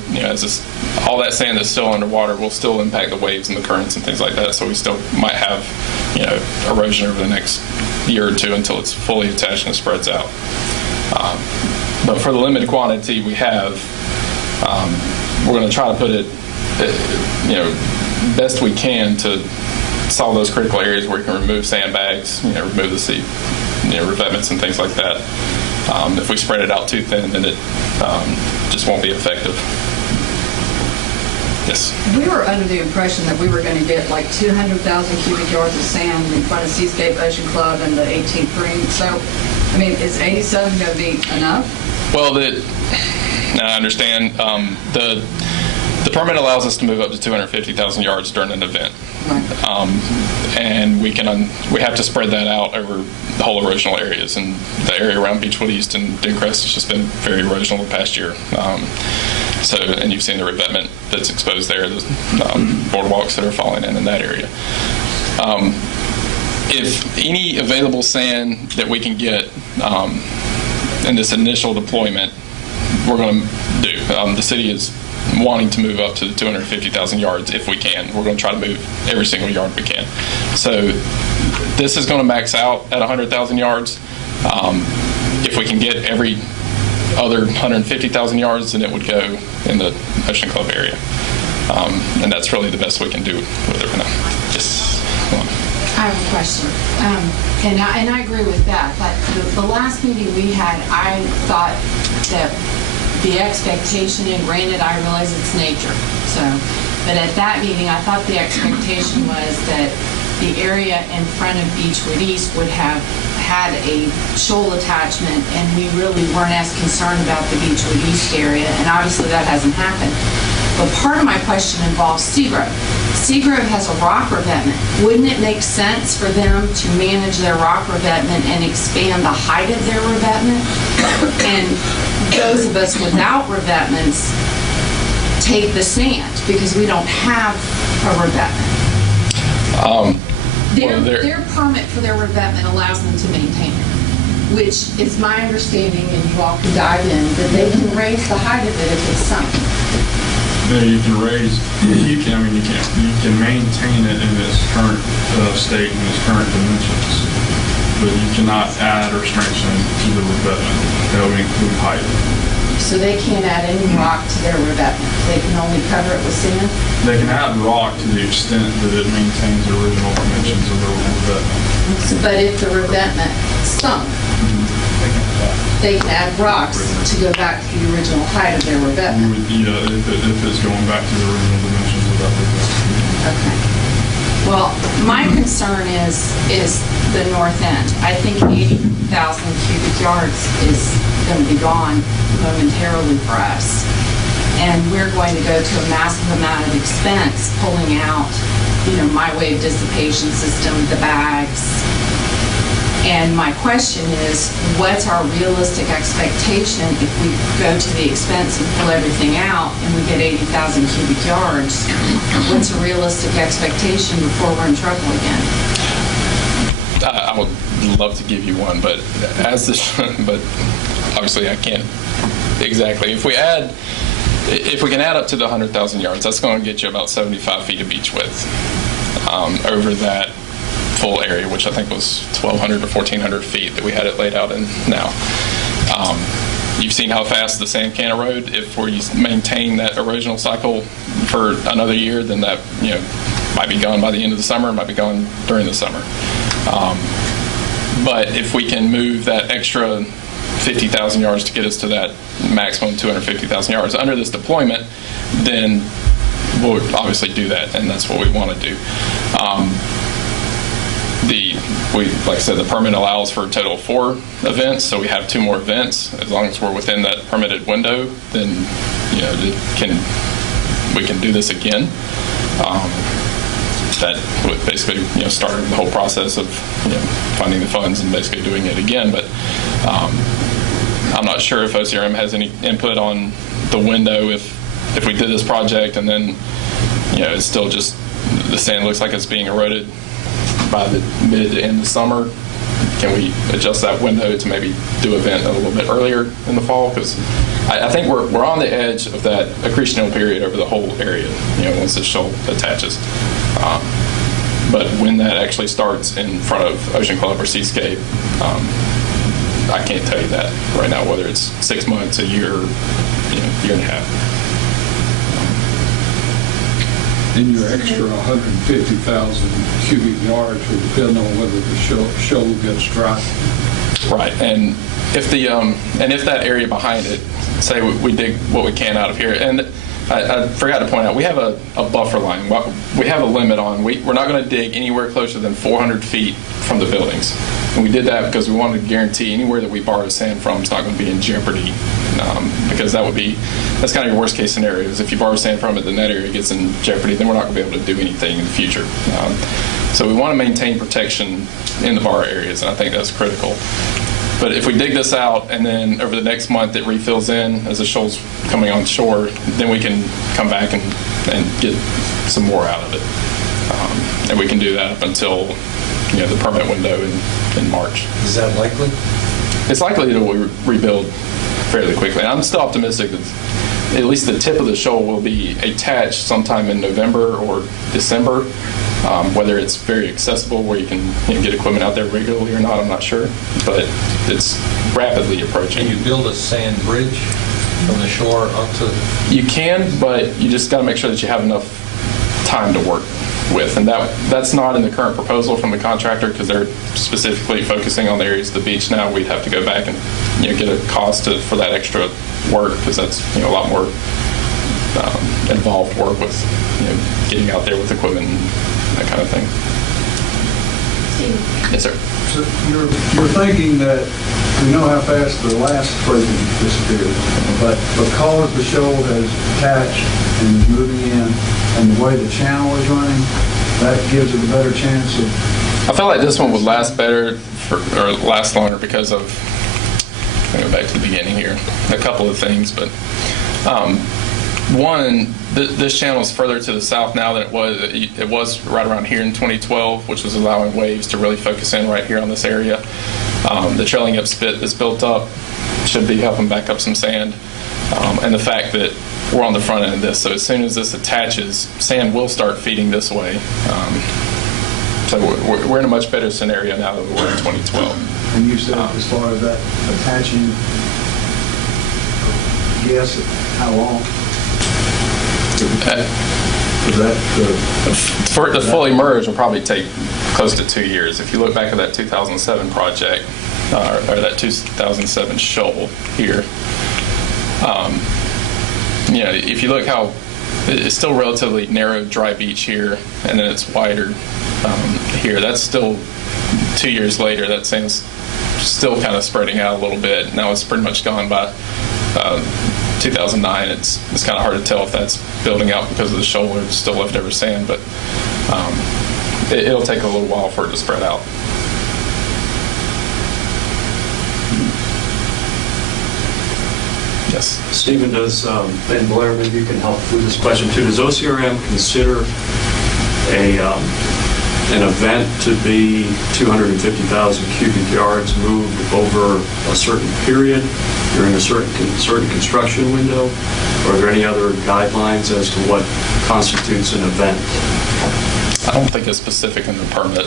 all that sand that's still underwater will still impact the waves and the currents and things like that, so we still might have erosion over the next year or two until it's fully attached and spreads out. But for the limited quantity we have, we're going to try to put it, best we can to solve those critical areas where you can remove sandbags, remove the sea, revetments and things like that. If we spread it out too thin, then it just won't be effective. Yes. We were under the impression that we were going to get like 200,000 cubic yards of sand in front of Seascape Ocean Club and the 18th green. So, is 87 going to be enough? Well, I understand. The permit allows us to move up to 250,000 yards during an event. Right. And we have to spread that out over the whole erosional areas, and the area around Beechwood East and Dincrest has just been very erosional the past year. So, and you've seen the revetment that's exposed there, the boardwalks that are falling in that area. If any available sand that we can get in this initial deployment, we're going to do. The city is wanting to move up to the 250,000 yards if we can. We're going to try to move every single yard we can. So this is going to max out at 100,000 yards. If we can get every other 150,000 yards, then it would go in the Ocean Club area. And that's really the best we can do with it right now. Just one. I have a question, and I agree with that, but the last meeting we had, I thought that the expectation, and granted, I realize it's nature, but at that meeting, I thought the expectation was that the area in front of Beechwood East would have had a shoal attachment, and we really weren't as concerned about the Beechwood East area, and obviously that hasn't happened. But part of my question involves Seagrove. Seagrove has a rock revetment. Wouldn't it make sense for them to manage their rock revetment and expand the height of their revetment? And those of us without revetments take the sand because we don't have a revetment. Their permit for their revetment allows them to maintain it, which is my understanding, and you all can dive in, that they can raise the height of it if it's sunk. Yeah, you can maintain it in its current state and its current dimensions, but you cannot add or strengthen to the revetment. That would include height. So they can't add any rock to their revetment. They can only cover it with sand? They can add rock to the extent that it maintains the original dimensions of the revetment. But if the revetment sunk, they can add rocks to go back to the original height of their revetment. If it's going back to the original dimensions of that revetment. Okay. Well, my concern is the north end. I think 80,000 cubic yards is going to be gone momentarily for us. And we're going to go to a massive amount of expense pulling out, my wave dissipation system, the bags. And my question is, what's our realistic expectation if we go to the expense and pull everything out and we get 80,000 cubic yards? What's a realistic expectation before we're in trouble again? I would love to give you one, but but obviously I can't exactly. If we can add up to the 100,000 yards, that's going to get you about 75 feet of beach width over that full area, which I think was 1,200 or 1,400 feet that we had it laid out in now. You've seen how fast the sand can erode. If we maintain that erosional cycle for another year, then that might be gone by the end of the summer, might be gone during the summer. But if we can move that extra 50,000 yards to get us to that maximum 250,000 yards under this deployment, then we'll obviously do that, and that's what we want to do. Like I said, the permit allows for a total of 4 events, so we have 2 more events. As long as we're within that permitted window, then we can do this again. That would basically start the whole process of finding the funds and basically doing it again. But I'm not sure if OCRM has any input on the window if we did this project and then it's still just the sand looks like it's being eroded by the mid to end of summer. Can we adjust that window to maybe do an event a little bit earlier in the fall? Because I think we're on the edge of that accretional period over the whole area, once the shoal attaches. But when that actually starts in front of Ocean Club or Seascape, I can't tell you that right now, whether it's 6 months, a year, year and a half. And your extra 150,000 cubic yards will depend on whether the shoal gets dry. Right, and if that area behind it, say we dig what we can out of here, and I forgot to point out, we have a buffer line. We have a limit on, we're not going to dig anywhere closer than 400 feet from the buildings. And we did that because we wanted to guarantee anywhere that we borrow sand from is not going to be in jeopardy, because that's kind of your worst case scenario, is if you borrow sand from it, then that area gets in jeopardy, then we're not going to be able to do anything in the future. So we want to maintain protection in the borrow areas, and I think that's critical. But if we dig this out and then over the next month it refills in as the shoal's coming on shore, then we can come back and get some more out of it. And we can do that up until the permit window in March. Is that likely? It's likely that we'll rebuild fairly quickly. And I'm still optimistic that at least the tip of the shoal will be attached sometime in November or December. Whether it's very accessible where you can get equipment out there regularly or not, I'm not sure. But it's rapidly approaching. Can you build a sand bridge from the shore onto? You can, but you just got to make sure that you have enough time to work with. And that's not in the current proposal from the contractor because they're specifically focusing on the areas of the beach now. We'd have to go back and get a cost for that extra work because that's a lot more involved work with getting out there with equipment and that kind of thing. Yes, sir. So you're thinking that we know how fast the last spring disappeared, but because the shoal has attached and is moving in, and the way the channel is running, that gives it a better chance of... I felt like this one would last better or last longer because of, I'll go back to the beginning here, a couple of things, but one, this channel is further to the south now than it was. It was right around here in 2012, which was allowing waves to really focus in right here on this area. The trailing up spit that's built up should be helping back up some sand. And the fact that we're on the front end of this, so as soon as this attaches, sand will start feeding this way. So we're in a much better scenario now than we were in 2012. And you said as far as that attaching, guess how long? For it to fully merge will probably take close to 2 years. If you look back at that 2007 project, or that 2007 shoal here, if you look how it's still relatively narrow, dry beach here, and then it's wider here. That's still 2 years later. That sand's still kind of spreading out a little bit. Now it's pretty much gone by 2009. It's kind of hard to tell if that's building out because of the shoal or still leftover sand, but it'll take a little while for it to spread out. Yes. Stephen, and Blair, maybe you can help with this question too. Does OCRM consider an event to be 250,000 cubic yards moved over a certain period during a certain construction window? Or are there any other guidelines as to what constitutes an event? I don't think it's specific in the permit.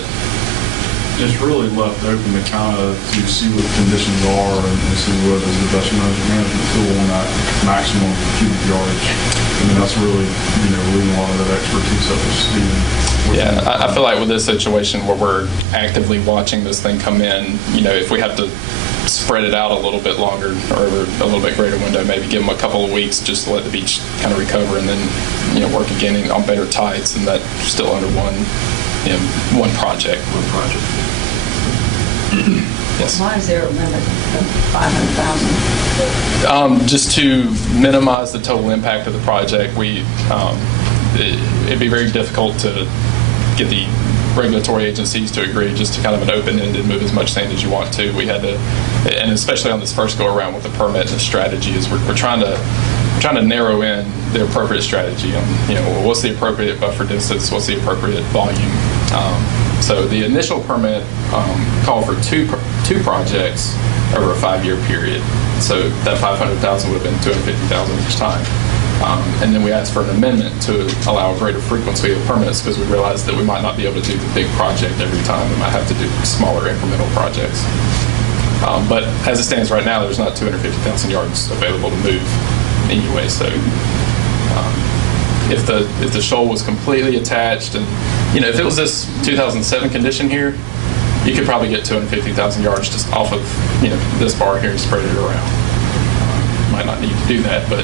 It's really left open to kind of to see what the conditions are and see what is the best management tool on that maximum cubic yards. I mean, that's really, leaving a lot of that expertise up to Stephen. Yeah, I feel like with this situation where we're actively watching this thing come in, if we have to spread it out a little bit longer or a little bit greater window, maybe give them a couple of weeks just to let the beach kind of recover and then, work again on better tides and that still under one project. Yes. Why is there a limit of 500,000? Just to minimize the total impact of the project, it'd be very difficult to get the regulatory agencies to agree just to kind of an open-ended move as much sand as you want to. We had to, and especially on this first go around with the permit and the strategy, is we're trying to narrow in the appropriate strategy on what's the appropriate buffer distance, what's the appropriate volume. So the initial permit called for two projects over a 5-year period. So that 500,000 would have been 250,000 each time. And then we asked for an amendment to allow a greater frequency of permits because we realized that we might not be able to do the big project every time. We might have to do smaller incremental projects. But as it stands right now, there's not 250,000 yards available to move anyway. So if the shoal was completely attached, and if it was this 2007 condition here, you could probably get 250,000 yards just off of this bar here and spread it around. Might not need to do that, but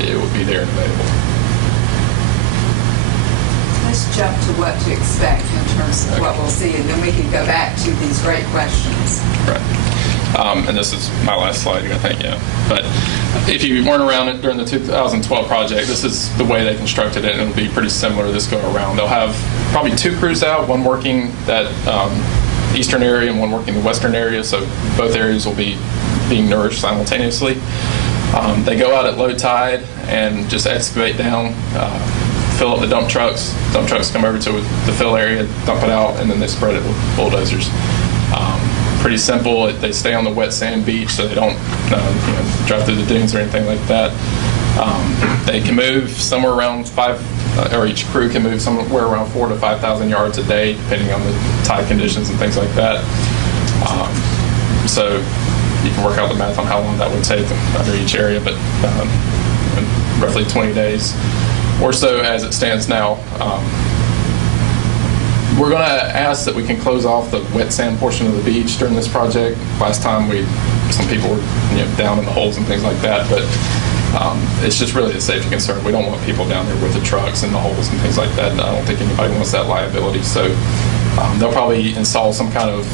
it would be there and available. Let's jump to what to expect in terms of what we'll see, and then we can go back to these great questions. Right. And this is my last slide, I think, But if you weren't around it during the 2012 project, this is the way they constructed it, and it'll be pretty similar this go around. They'll have probably 2 crews out, one working that eastern area and one working the western area, so both areas will be being nourished simultaneously. They go out at low tide and just excavate down, fill up the dump trucks. Dump trucks come over to the fill area, dump it out, and then they spread it with bulldozers. Pretty simple. They stay on the wet sand beach, so they don't drive through the dunes or anything like that. They can move somewhere around or each crew can move somewhere around 4,000 to 5,000 yards a day, depending on the tide conditions and things like that. So you can work out the math on how long that would take under each area, but roughly 20 days or so as it stands now. We're going to ask that we can close off the wet sand portion of the beach during this project. Last time some people were down in the holes and things like that, but it's just really a safety concern. We don't want people down there with the trucks and the holes and things like that. And I don't think anybody wants that liability. So they'll probably install some kind of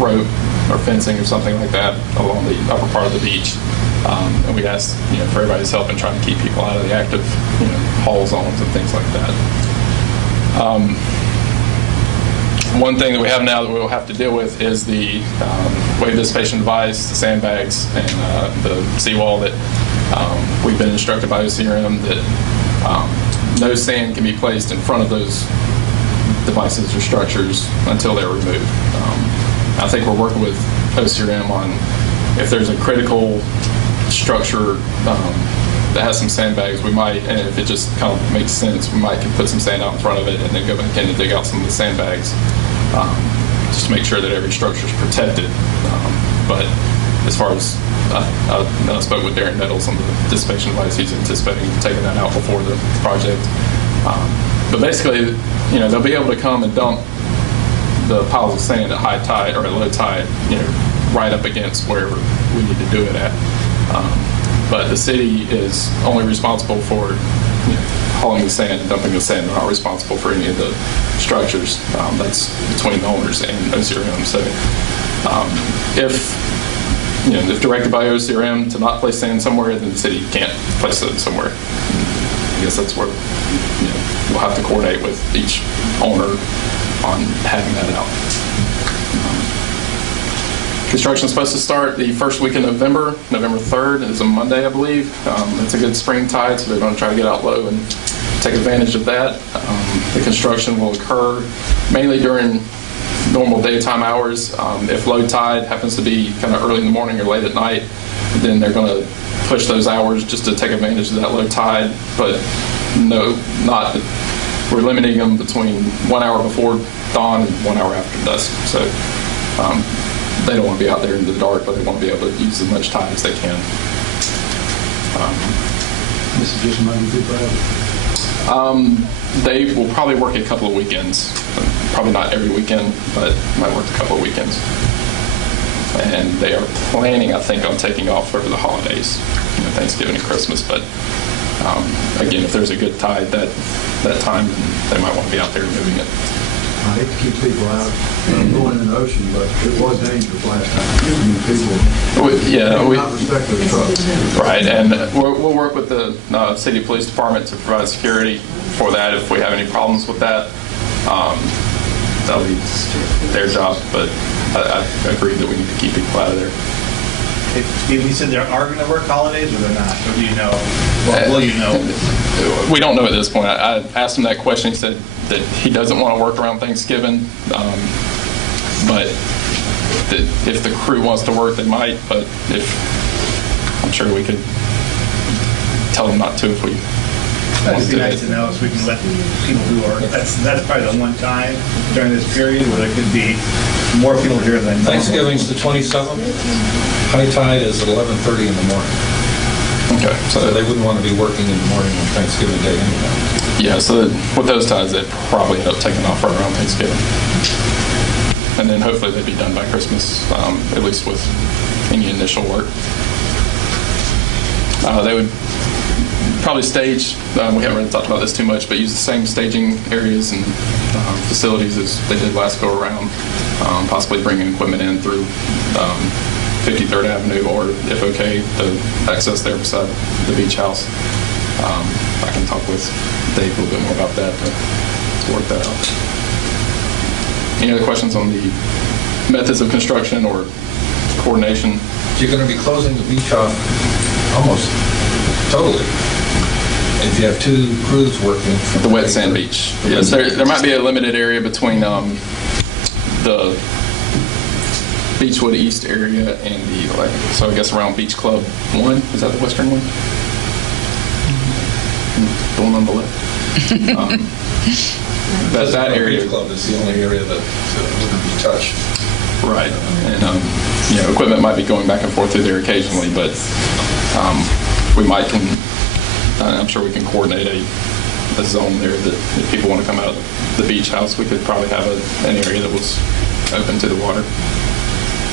rope or fencing or something like that along the upper part of the beach. And we ask for everybody's help in trying to keep people out of the active haul zones and things like that. One thing that we have now that we'll have to deal with is the wave dissipation device, the sandbags, and the seawall that we've been instructed by OCRM that no sand can be placed in front of those devices or structures until they're removed. I think we're working with OCRM on if there's a critical structure that has some sandbags, we might, and if it just kind of makes sense, we might put some sand out in front of it and then go back in and dig out some of the sandbags just to make sure that every structure is protected. But as far as I spoke with Darren Nettles on the dissipation device, he's anticipating taking that out before the project. But basically, they'll be able to come and dump the piles of sand at high tide or at low tide, right up against wherever we need to do it at. But the city is only responsible for hauling the sand and dumping the sand. They're not responsible for any of the structures. That's between the owners and OCRM. So if directed by OCRM to not place sand somewhere, then the city can't place it somewhere. I guess that's where we'll have to coordinate with each owner on having that out. Construction is supposed to start the first week in November. November 3rd is a Monday, I believe. It's a good spring tide, so they're going to try to get out low and take advantage of that. The construction will occur mainly during normal daytime hours. If low tide happens to be kind of early in the morning or late at night, then they're going to push those hours just to take advantage of that low tide. But we're limiting them between 1 hour before dawn and 1 hour after dusk. So they don't want to be out there in the dark, but they want to be able to use as much tide as they can. This is just Monday through Friday? They will probably work a couple of weekends. Probably not every weekend, but might work a couple of weekends. And they are planning, I think, on taking off over the holidays, Thanksgiving and Christmas. But again, if there's a good tide that time, they might want to be out there moving it. I hate to keep people out going in the ocean, but it was dangerous last time. People not respect their trucks. Right, and we'll work with the city police department to provide security for that if we have any problems with that. That'll be their job, but I agree that we need to keep people out of there. Steve, you said they are going to work holidays or they're not? Or do you know? Well, will you know? We don't know at this point. I asked him that question. He said that he doesn't want to work around Thanksgiving, but that if the crew wants to work, they might. But I'm sure we could tell them not to if we. That'd be nice to know, so we can let people who are. That's probably the one time during this period where there could be more people here than normal. Thanksgiving's the 27th. High tide is at 11:30 in the morning. Okay. So they wouldn't want to be working in the morning on Thanksgiving Day anyway. Yeah, so with those tides, they'd probably end up taking off right around Thanksgiving. And then hopefully they'd be done by Christmas, at least with any initial work. They would probably stage, we haven't really talked about this too much, but use the same staging areas and facilities as they did last go around, possibly bringing equipment in through 53rd Avenue, or if okay, the access there beside the beach house. I can talk with Dave a little bit more about that to work that out. Any other questions on the methods of construction or coordination? You're going to be closing the beach off almost totally. If you have two crews working. The wet sand beach. Yes, there might be a limited area between the Beechwood East area and so I guess around Beach Club 1. Is that the western one? The one on the left. That area. Beach Club is the only area that wouldn't be touched. Right. And, equipment might be going back and forth through there occasionally, but we might I'm sure we can coordinate a zone there that if people want to come out of the beach house, we could probably have an area that was open to the water.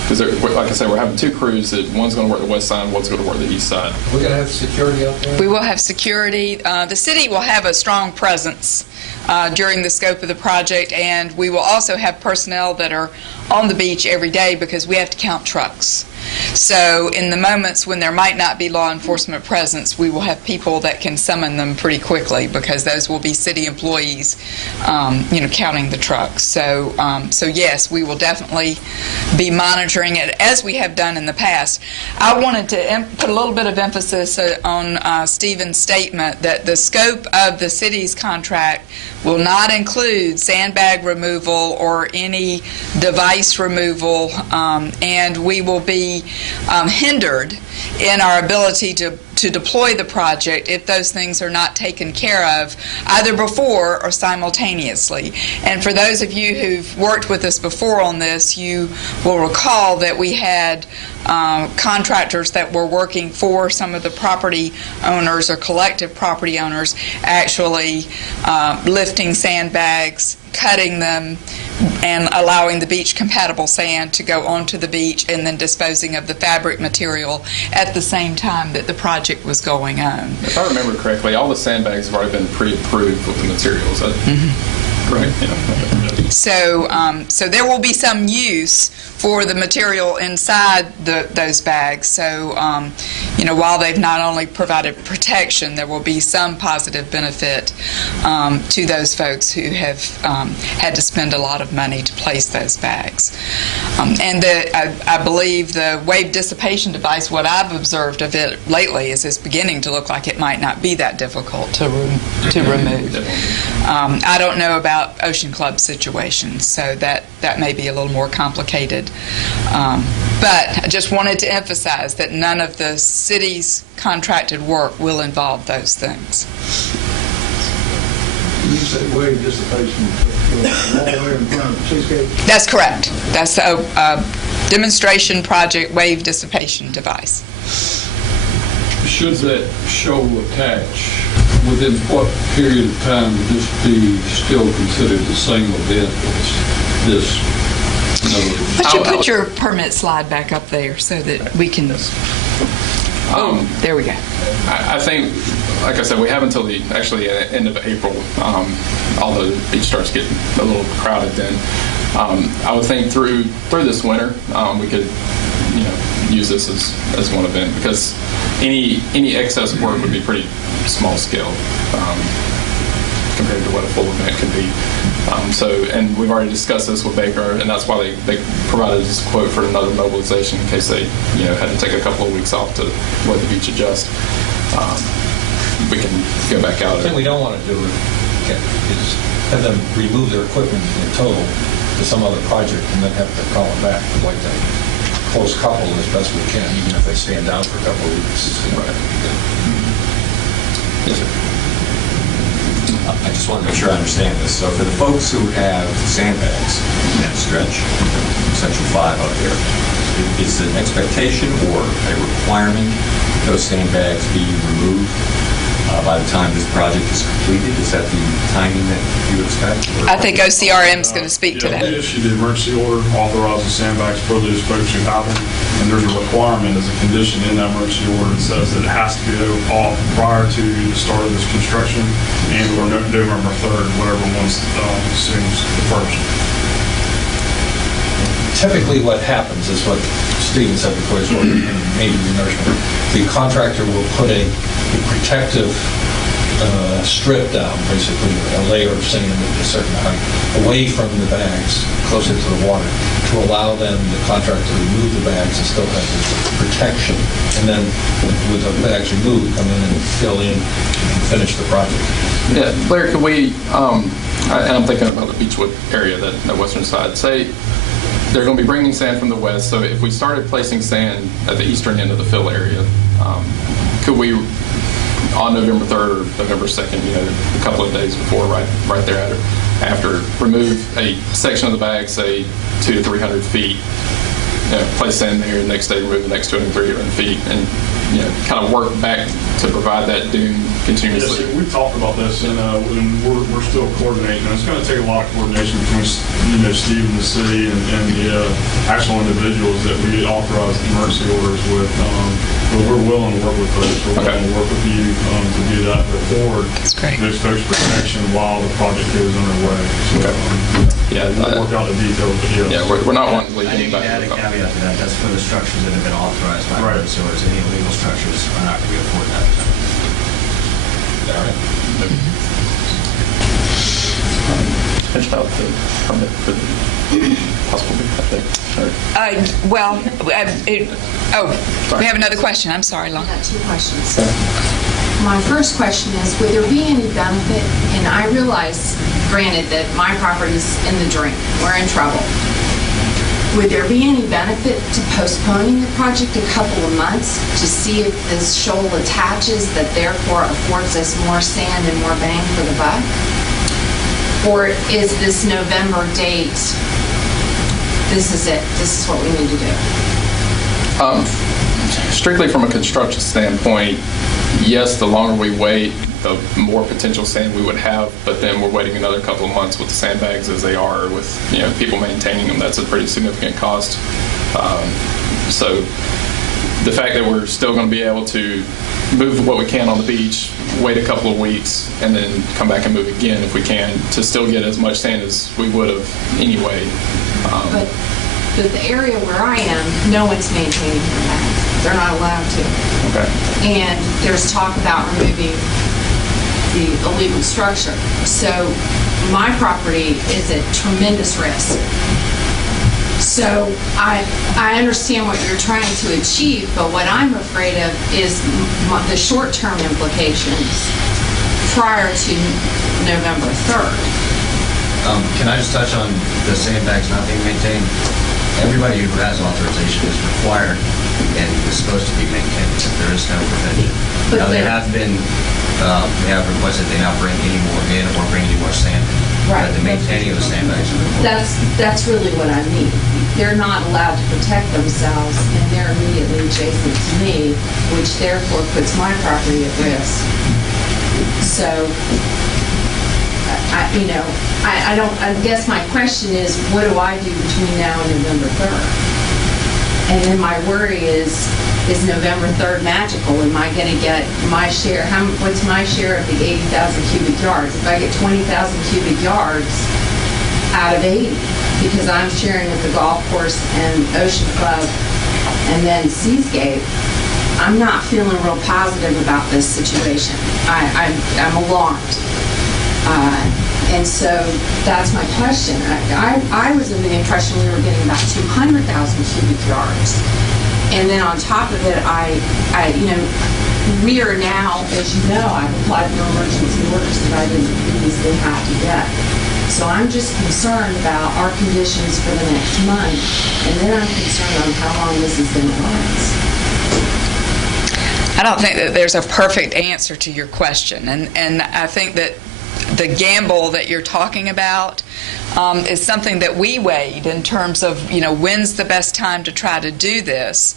Because, like I said, we're having two crews. That one's going to work the west side, one's going to work the east side. We're going to have security out there? We will have security. The city will have a strong presence during the scope of the project, and we will also have personnel that are on the beach every day because we have to count trucks. So in the moments when there might not be law enforcement presence, we will have people that can summon them pretty quickly because those will be city employees, counting the trucks. So yes, we will definitely be monitoring it as we have done in the past. I wanted to put a little bit of emphasis on Stephen's statement that the scope of the city's contract will not include sandbag removal or any device removal, and we will be hindered in our ability to deploy the project if those things are not taken care of either before or simultaneously. And for those of you who've worked with us before on this, you will recall that we had contractors that were working for some of the property owners or collective property owners actually lifting sandbags, cutting them, and allowing the beach-compatible sand to go onto the beach and then disposing of the fabric material at the same time that the project was going on. If I remember correctly, all the sandbags have already been pre-approved with the materials. Right? Yeah. So there will be some use for the material inside those bags. So, while they've not only provided protection, there will be some positive benefit to those folks who have had to spend a lot of money to place those bags. And I believe the wave dissipation device, what I've observed of it lately, is it's beginning to look like it might not be that difficult to remove. I don't know about Ocean Club situations, so that may be a little more complicated. But I just wanted to emphasize that none of the city's contracted work will involve those things. You say wave dissipation all the way in front of the seascape? That's correct. That's a demonstration project wave dissipation device. Should that shoal attach, within what period of time would this be still considered the same event as this? Put your permit slide back up there so that we can... there we go. I think, like I said, we have until the end of April, although the beach starts getting a little crowded then. I would think through this winter, we could use this as one event because any excess work would be pretty small scale compared to what a full event could be. And we've already discussed this with Baker, and that's why they provided this quote for another mobilization in case they had to take a couple of weeks off to let the beach adjust. We can go back out. The thing we don't want to do is have them remove their equipment in total to some other project and then have to call it back. We'd like to close couple as best we can, even if they stand down for a couple of weeks. Right. Yes, sir. I just want to make sure I understand this. So for the folks who have sandbags in that stretch, Section 5 out there, is it an expectation or a requirement those sandbags be removed by the time this project is completed? Is that the timing that you expect? I think OCRM is going to speak to that. They issued the emergency order authorizing sandbags further disposed to happen, and there's a requirement as a condition in that emergency order that says that it has to go off prior to the start of this construction and or November 3rd, whatever one's assumes the first. Typically what happens is what Stephen said before, is what maybe the contractor will put a protective strip down, basically a layer of sand at a certain height, away from the bags, closer to the water, to allow them, the contractor, to remove the bags and still have the protection. And then with the bags removed, come in and fill in and finish the project. Yeah, Larry, could we, and I'm thinking about the Beechwood area, that western side, say they're going to be bringing sand from the west, so if we started placing sand at the eastern end of the fill area, could we, on November 3rd or November 2nd, a couple of days before, right there after, remove a section of the bag, say 200 to 300 feet, place sand there, the next day remove the next 200 to 300 feet, and kind of work back to provide that dune continuously. Yes, we've talked about this, and we're still coordinating. It's going to take a lot of coordination between Steve and the city and the actual individuals that we authorize emergency orders with. But we're willing to work with folks. We're willing to work with you to do that before there's folks protection while the project goes underway. So, we'll work out the details. But yes. Yeah, we're not wanting to leave I think you anybody. add a caveat to that. That's for the structures that have been authorized by emergency orders. Any illegal structures are not going to be afforded that. All right. Finished out the permit for the possible we have another question. I'm sorry, Lon. I got two questions. My first question is, would there be any benefit, and I realize, granted, that my property's in the drain, we're in trouble. Would there be any benefit to postponing the project a couple of months to see if this shoal attaches, that therefore affords us more sand and more bang for the buck? Or is this November date, this is it, this is what we need to do? Strictly from a construction standpoint, yes, the longer we wait, the more potential sand we would have, but then we're waiting another couple of months with the sandbags as they are, with people maintaining them. That's a pretty significant cost. So the fact that we're still going to be able to move what we can on the beach, wait a couple of weeks, and then come back and move again if we can, to still get as much sand as we would have anyway. But the area where I am, no one's maintaining their bags. They're not allowed to. Okay. And there's talk about removing the illegal structure. So my property is at tremendous risk. So I understand what you're trying to achieve, but what I'm afraid of is the short-term implications prior to November 3rd. Can I just touch on the sandbags not being maintained? Everybody who has authorization is required and is supposed to be maintained. There is no prevention. Now, they have requested they not bring any more in or bring any more sand in. Right. But the maintaining of the sandbags is required. That's really what I mean. They're not allowed to protect themselves, and they're immediately adjacent to me, which therefore puts my property at risk. So, I guess my question is, what do I do between now and November 3rd? And then my worry is November 3rd magical? Am I going to get my share? What's my share of the 80,000 cubic yards? If I get 20,000 cubic yards out of 80, because I'm sharing with the golf course and Ocean Club and then Seascape, I'm not feeling real positive about this situation. I'm alarmed. And so that's my question. I was under the impression we were getting about 200,000 cubic yards. And then on top of it, we are now, as you know, I've applied for emergency orders that I didn't previously have to get. So I'm just concerned about our conditions for the next month. And then I'm concerned on how long this is going to last. I don't think that there's a perfect answer to your question. And I think that the gamble that you're talking about is something that we weighed in terms of, when's the best time to try to do this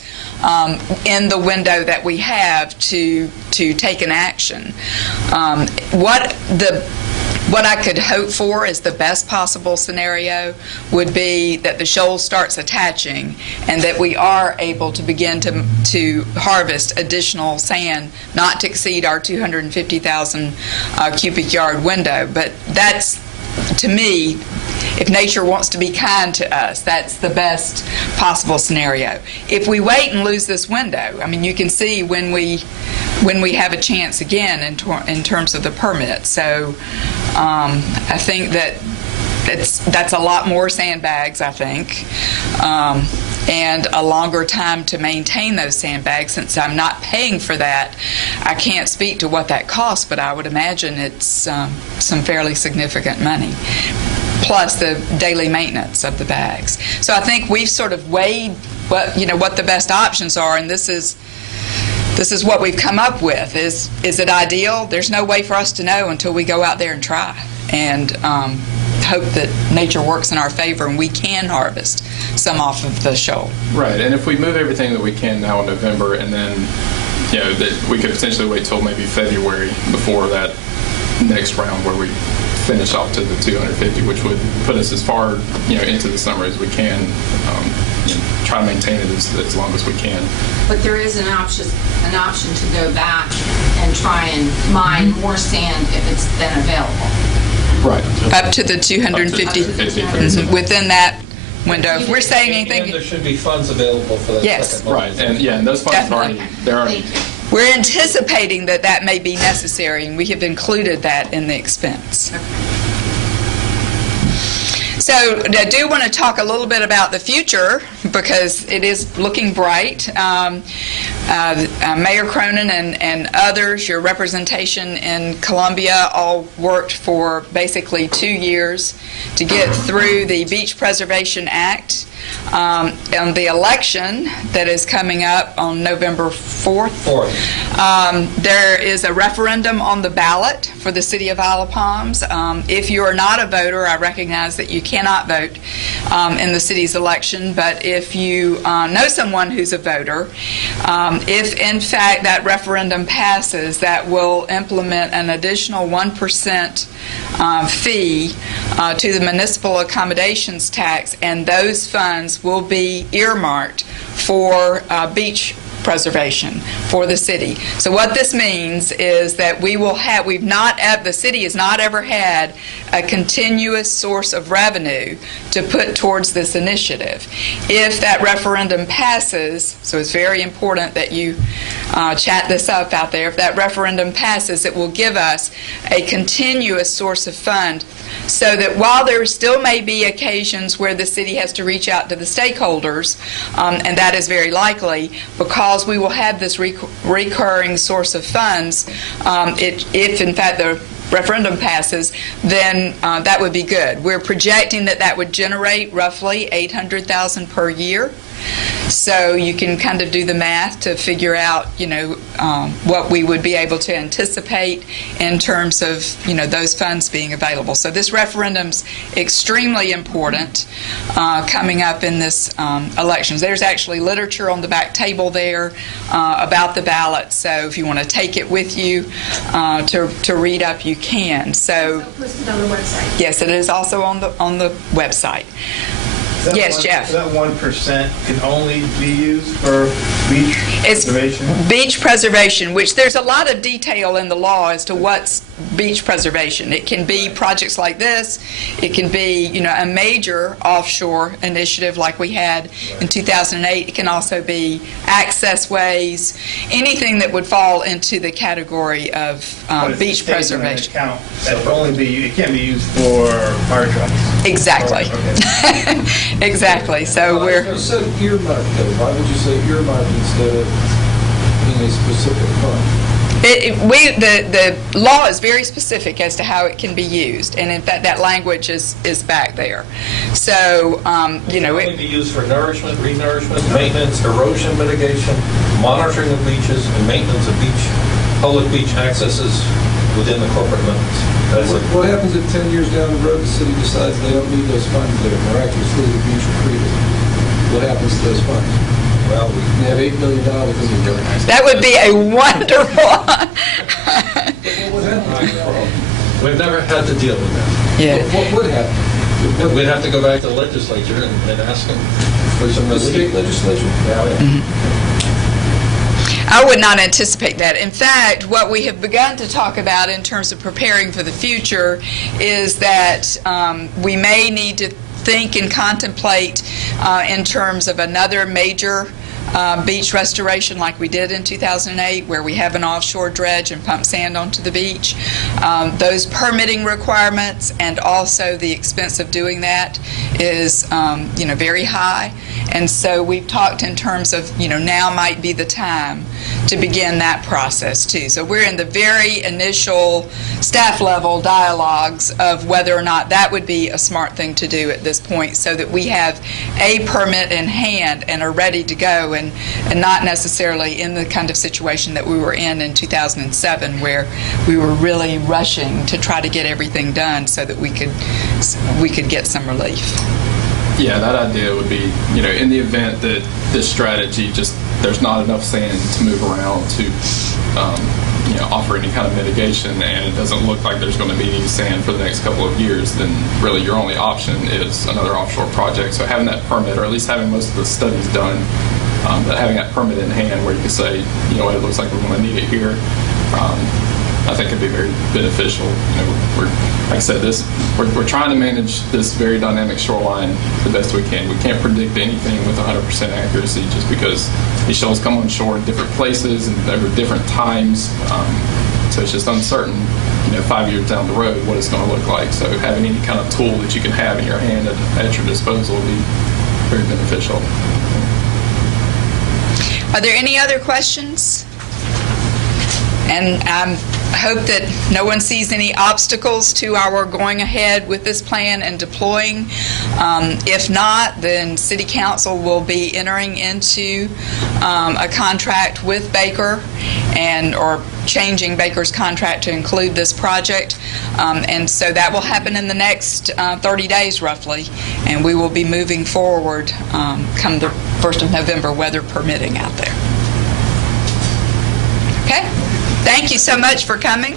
in the window that we have to take an action. What I could hope for is the best possible scenario would be that the shoal starts attaching and that we are able to begin to harvest additional sand, not to exceed our 250,000 cubic yard window. But that's, to me, if nature wants to be kind to us, that's the best possible scenario. If we wait and lose this window, I mean, you can see when we have a chance again in terms of the permit. So I think that's a lot more sandbags, I think, and a longer time to maintain those sandbags. Since I'm not paying for that, I can't speak to what that costs, but I would imagine it's some fairly significant money, plus the daily maintenance of the bags. So I think we've sort of weighed what the best options are, and this is what we've come up with. Is it ideal? There's no way for us to know until we go out there and try, and hope that nature works in our favor and we can harvest some off of the shoal. Right, and if we move everything that we can now in November, and then that we could potentially wait till maybe February before that next round where we finish off to the 250, which would put us as far into the summer as we can. Try to maintain it as long as we can. But there is an option to go back and try and mine more sand if it's then available. Right. Up to the 250. Within that window. If we're saying anything, And there should be funds available for that Yes. second month. Right, and those funds are already. we're anticipating that may be necessary, and we have included that in the expense. So I do want to talk a little bit about the future because it is looking bright. Mayor Cronin and others, your representation in Columbia, all worked for basically 2 years to get through the Beach Preservation Act. On the election that is coming up on November 4th, there is a referendum on the ballot for the city of Isle of Palms. If you are not a voter, I recognize that you cannot vote in the city's election, but if you know someone who's a voter, if in fact that referendum passes, that will implement an additional 1% fee to the municipal accommodations tax, and those funds will be earmarked for beach preservation for the city. So what this means is that the city has not ever had a continuous source of revenue to put towards this initiative. If that referendum passes, so it's very important that you chat this up out there, if that referendum passes, it will give us a continuous source of fund so that while there still may be occasions where the city has to reach out to the stakeholders, and that is very likely, because we will have this recurring source of funds, if in fact the referendum passes, then that would be good. We're projecting that would generate roughly $800,000 per year. So you can kind of do the math to figure out, what we would be able to anticipate in terms of, those funds being available. So this referendum's extremely important coming up in this elections. There's actually literature on the back table there about the ballot. So if you want to take it with you to read up, you can. So Listed on the website. yes, it is also on the website. Yes, Jeff. That 1% can only be used for beach preservation? Beach preservation, which there's a lot of detail in the law as to what's beach preservation. It can be projects like this. It can be, a major offshore initiative like we had in 2008. It can also be access ways, anything that would fall into the category of beach preservation. It can't be used for fire trucks. Exactly. Okay. Exactly. So we're. So earmark though, why would you say earmark instead of in a specific fund? The law is very specific as to how it can be used, and in fact that language is back there. So It can only be used for nourishment, renourishment, maintenance, erosion mitigation, monitoring of beaches, and maintenance of public beach accesses within the corporate limits. What happens if 10 years down the road the city decides they don't need those funds there, miraculously the beach are treated? What happens to those funds? Well, we have $8 million. That would be a wonderful. We've never had to deal with that. Yeah. What would happen? We'd have to go back to the legislature and ask them for some relief. The state legislature? Yeah. I would not anticipate that. In fact, what we have begun to talk about in terms of preparing for the future is that we may need to think and contemplate in terms of another major beach restoration like we did in 2008, where we have an offshore dredge and pump sand onto the beach. Those permitting requirements and also the expense of doing that is very high. And so we've talked in terms of, now might be the time to begin that process too. So we're in the very initial staff level dialogues of whether or not that would be a smart thing to do at this point, so that we have a permit in hand and are ready to go, and not necessarily in the kind of situation that we were in 2007, where we were really rushing to try to get everything done so that we could get some relief. Yeah, that idea would be, in the event that this strategy there's not enough sand to move around to, offer any kind of mitigation, and it doesn't look like there's going to be any sand for the next couple of years, then really your only option is another offshore project. So having that permit, or at least having most of the studies done, but having that permit in hand where you can say, what, it looks like we're going to need it here, I think could be very beneficial. Like I said, we're trying to manage this very dynamic shoreline the best we can. We can't predict anything with 100% accuracy, just because these shoals come on shore in different places and over different times. So it's just uncertain, 5 years down the road, what it's going to look like. So having any kind of tool that you can have in your hand at your disposal will be very beneficial. Are there any other questions? And I hope that no one sees any obstacles to our going ahead with this plan and deploying. If not, then City Council will be entering into a contract with Baker or changing Baker's contract to include this project. And so that will happen in the next 30 days roughly, and we will be moving forward come the 1st of November, weather permitting out there. Okay? Thank you so much for coming.